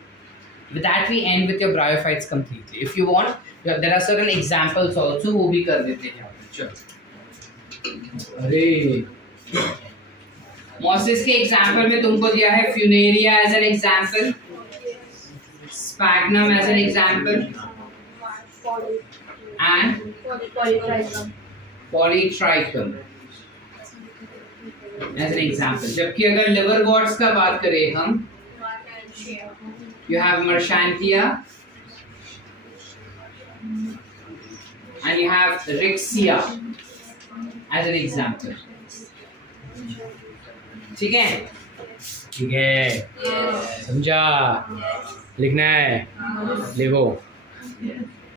With that we end with your bryophytes completely. If you want, there are certain examples also, वो भी कर देते हैं। चलो, अरे मॉसेस के एग्जाम्पल में तुमको दिया है funaria as an example, sphagnum as an example and polytrichum as an example. जबकि अगर लिवर वॉट्स का बात करें हम, you have Marchantia and you have Rixia as an example. ठीक है? ठीक है, समझा? लिखना है, लिखो।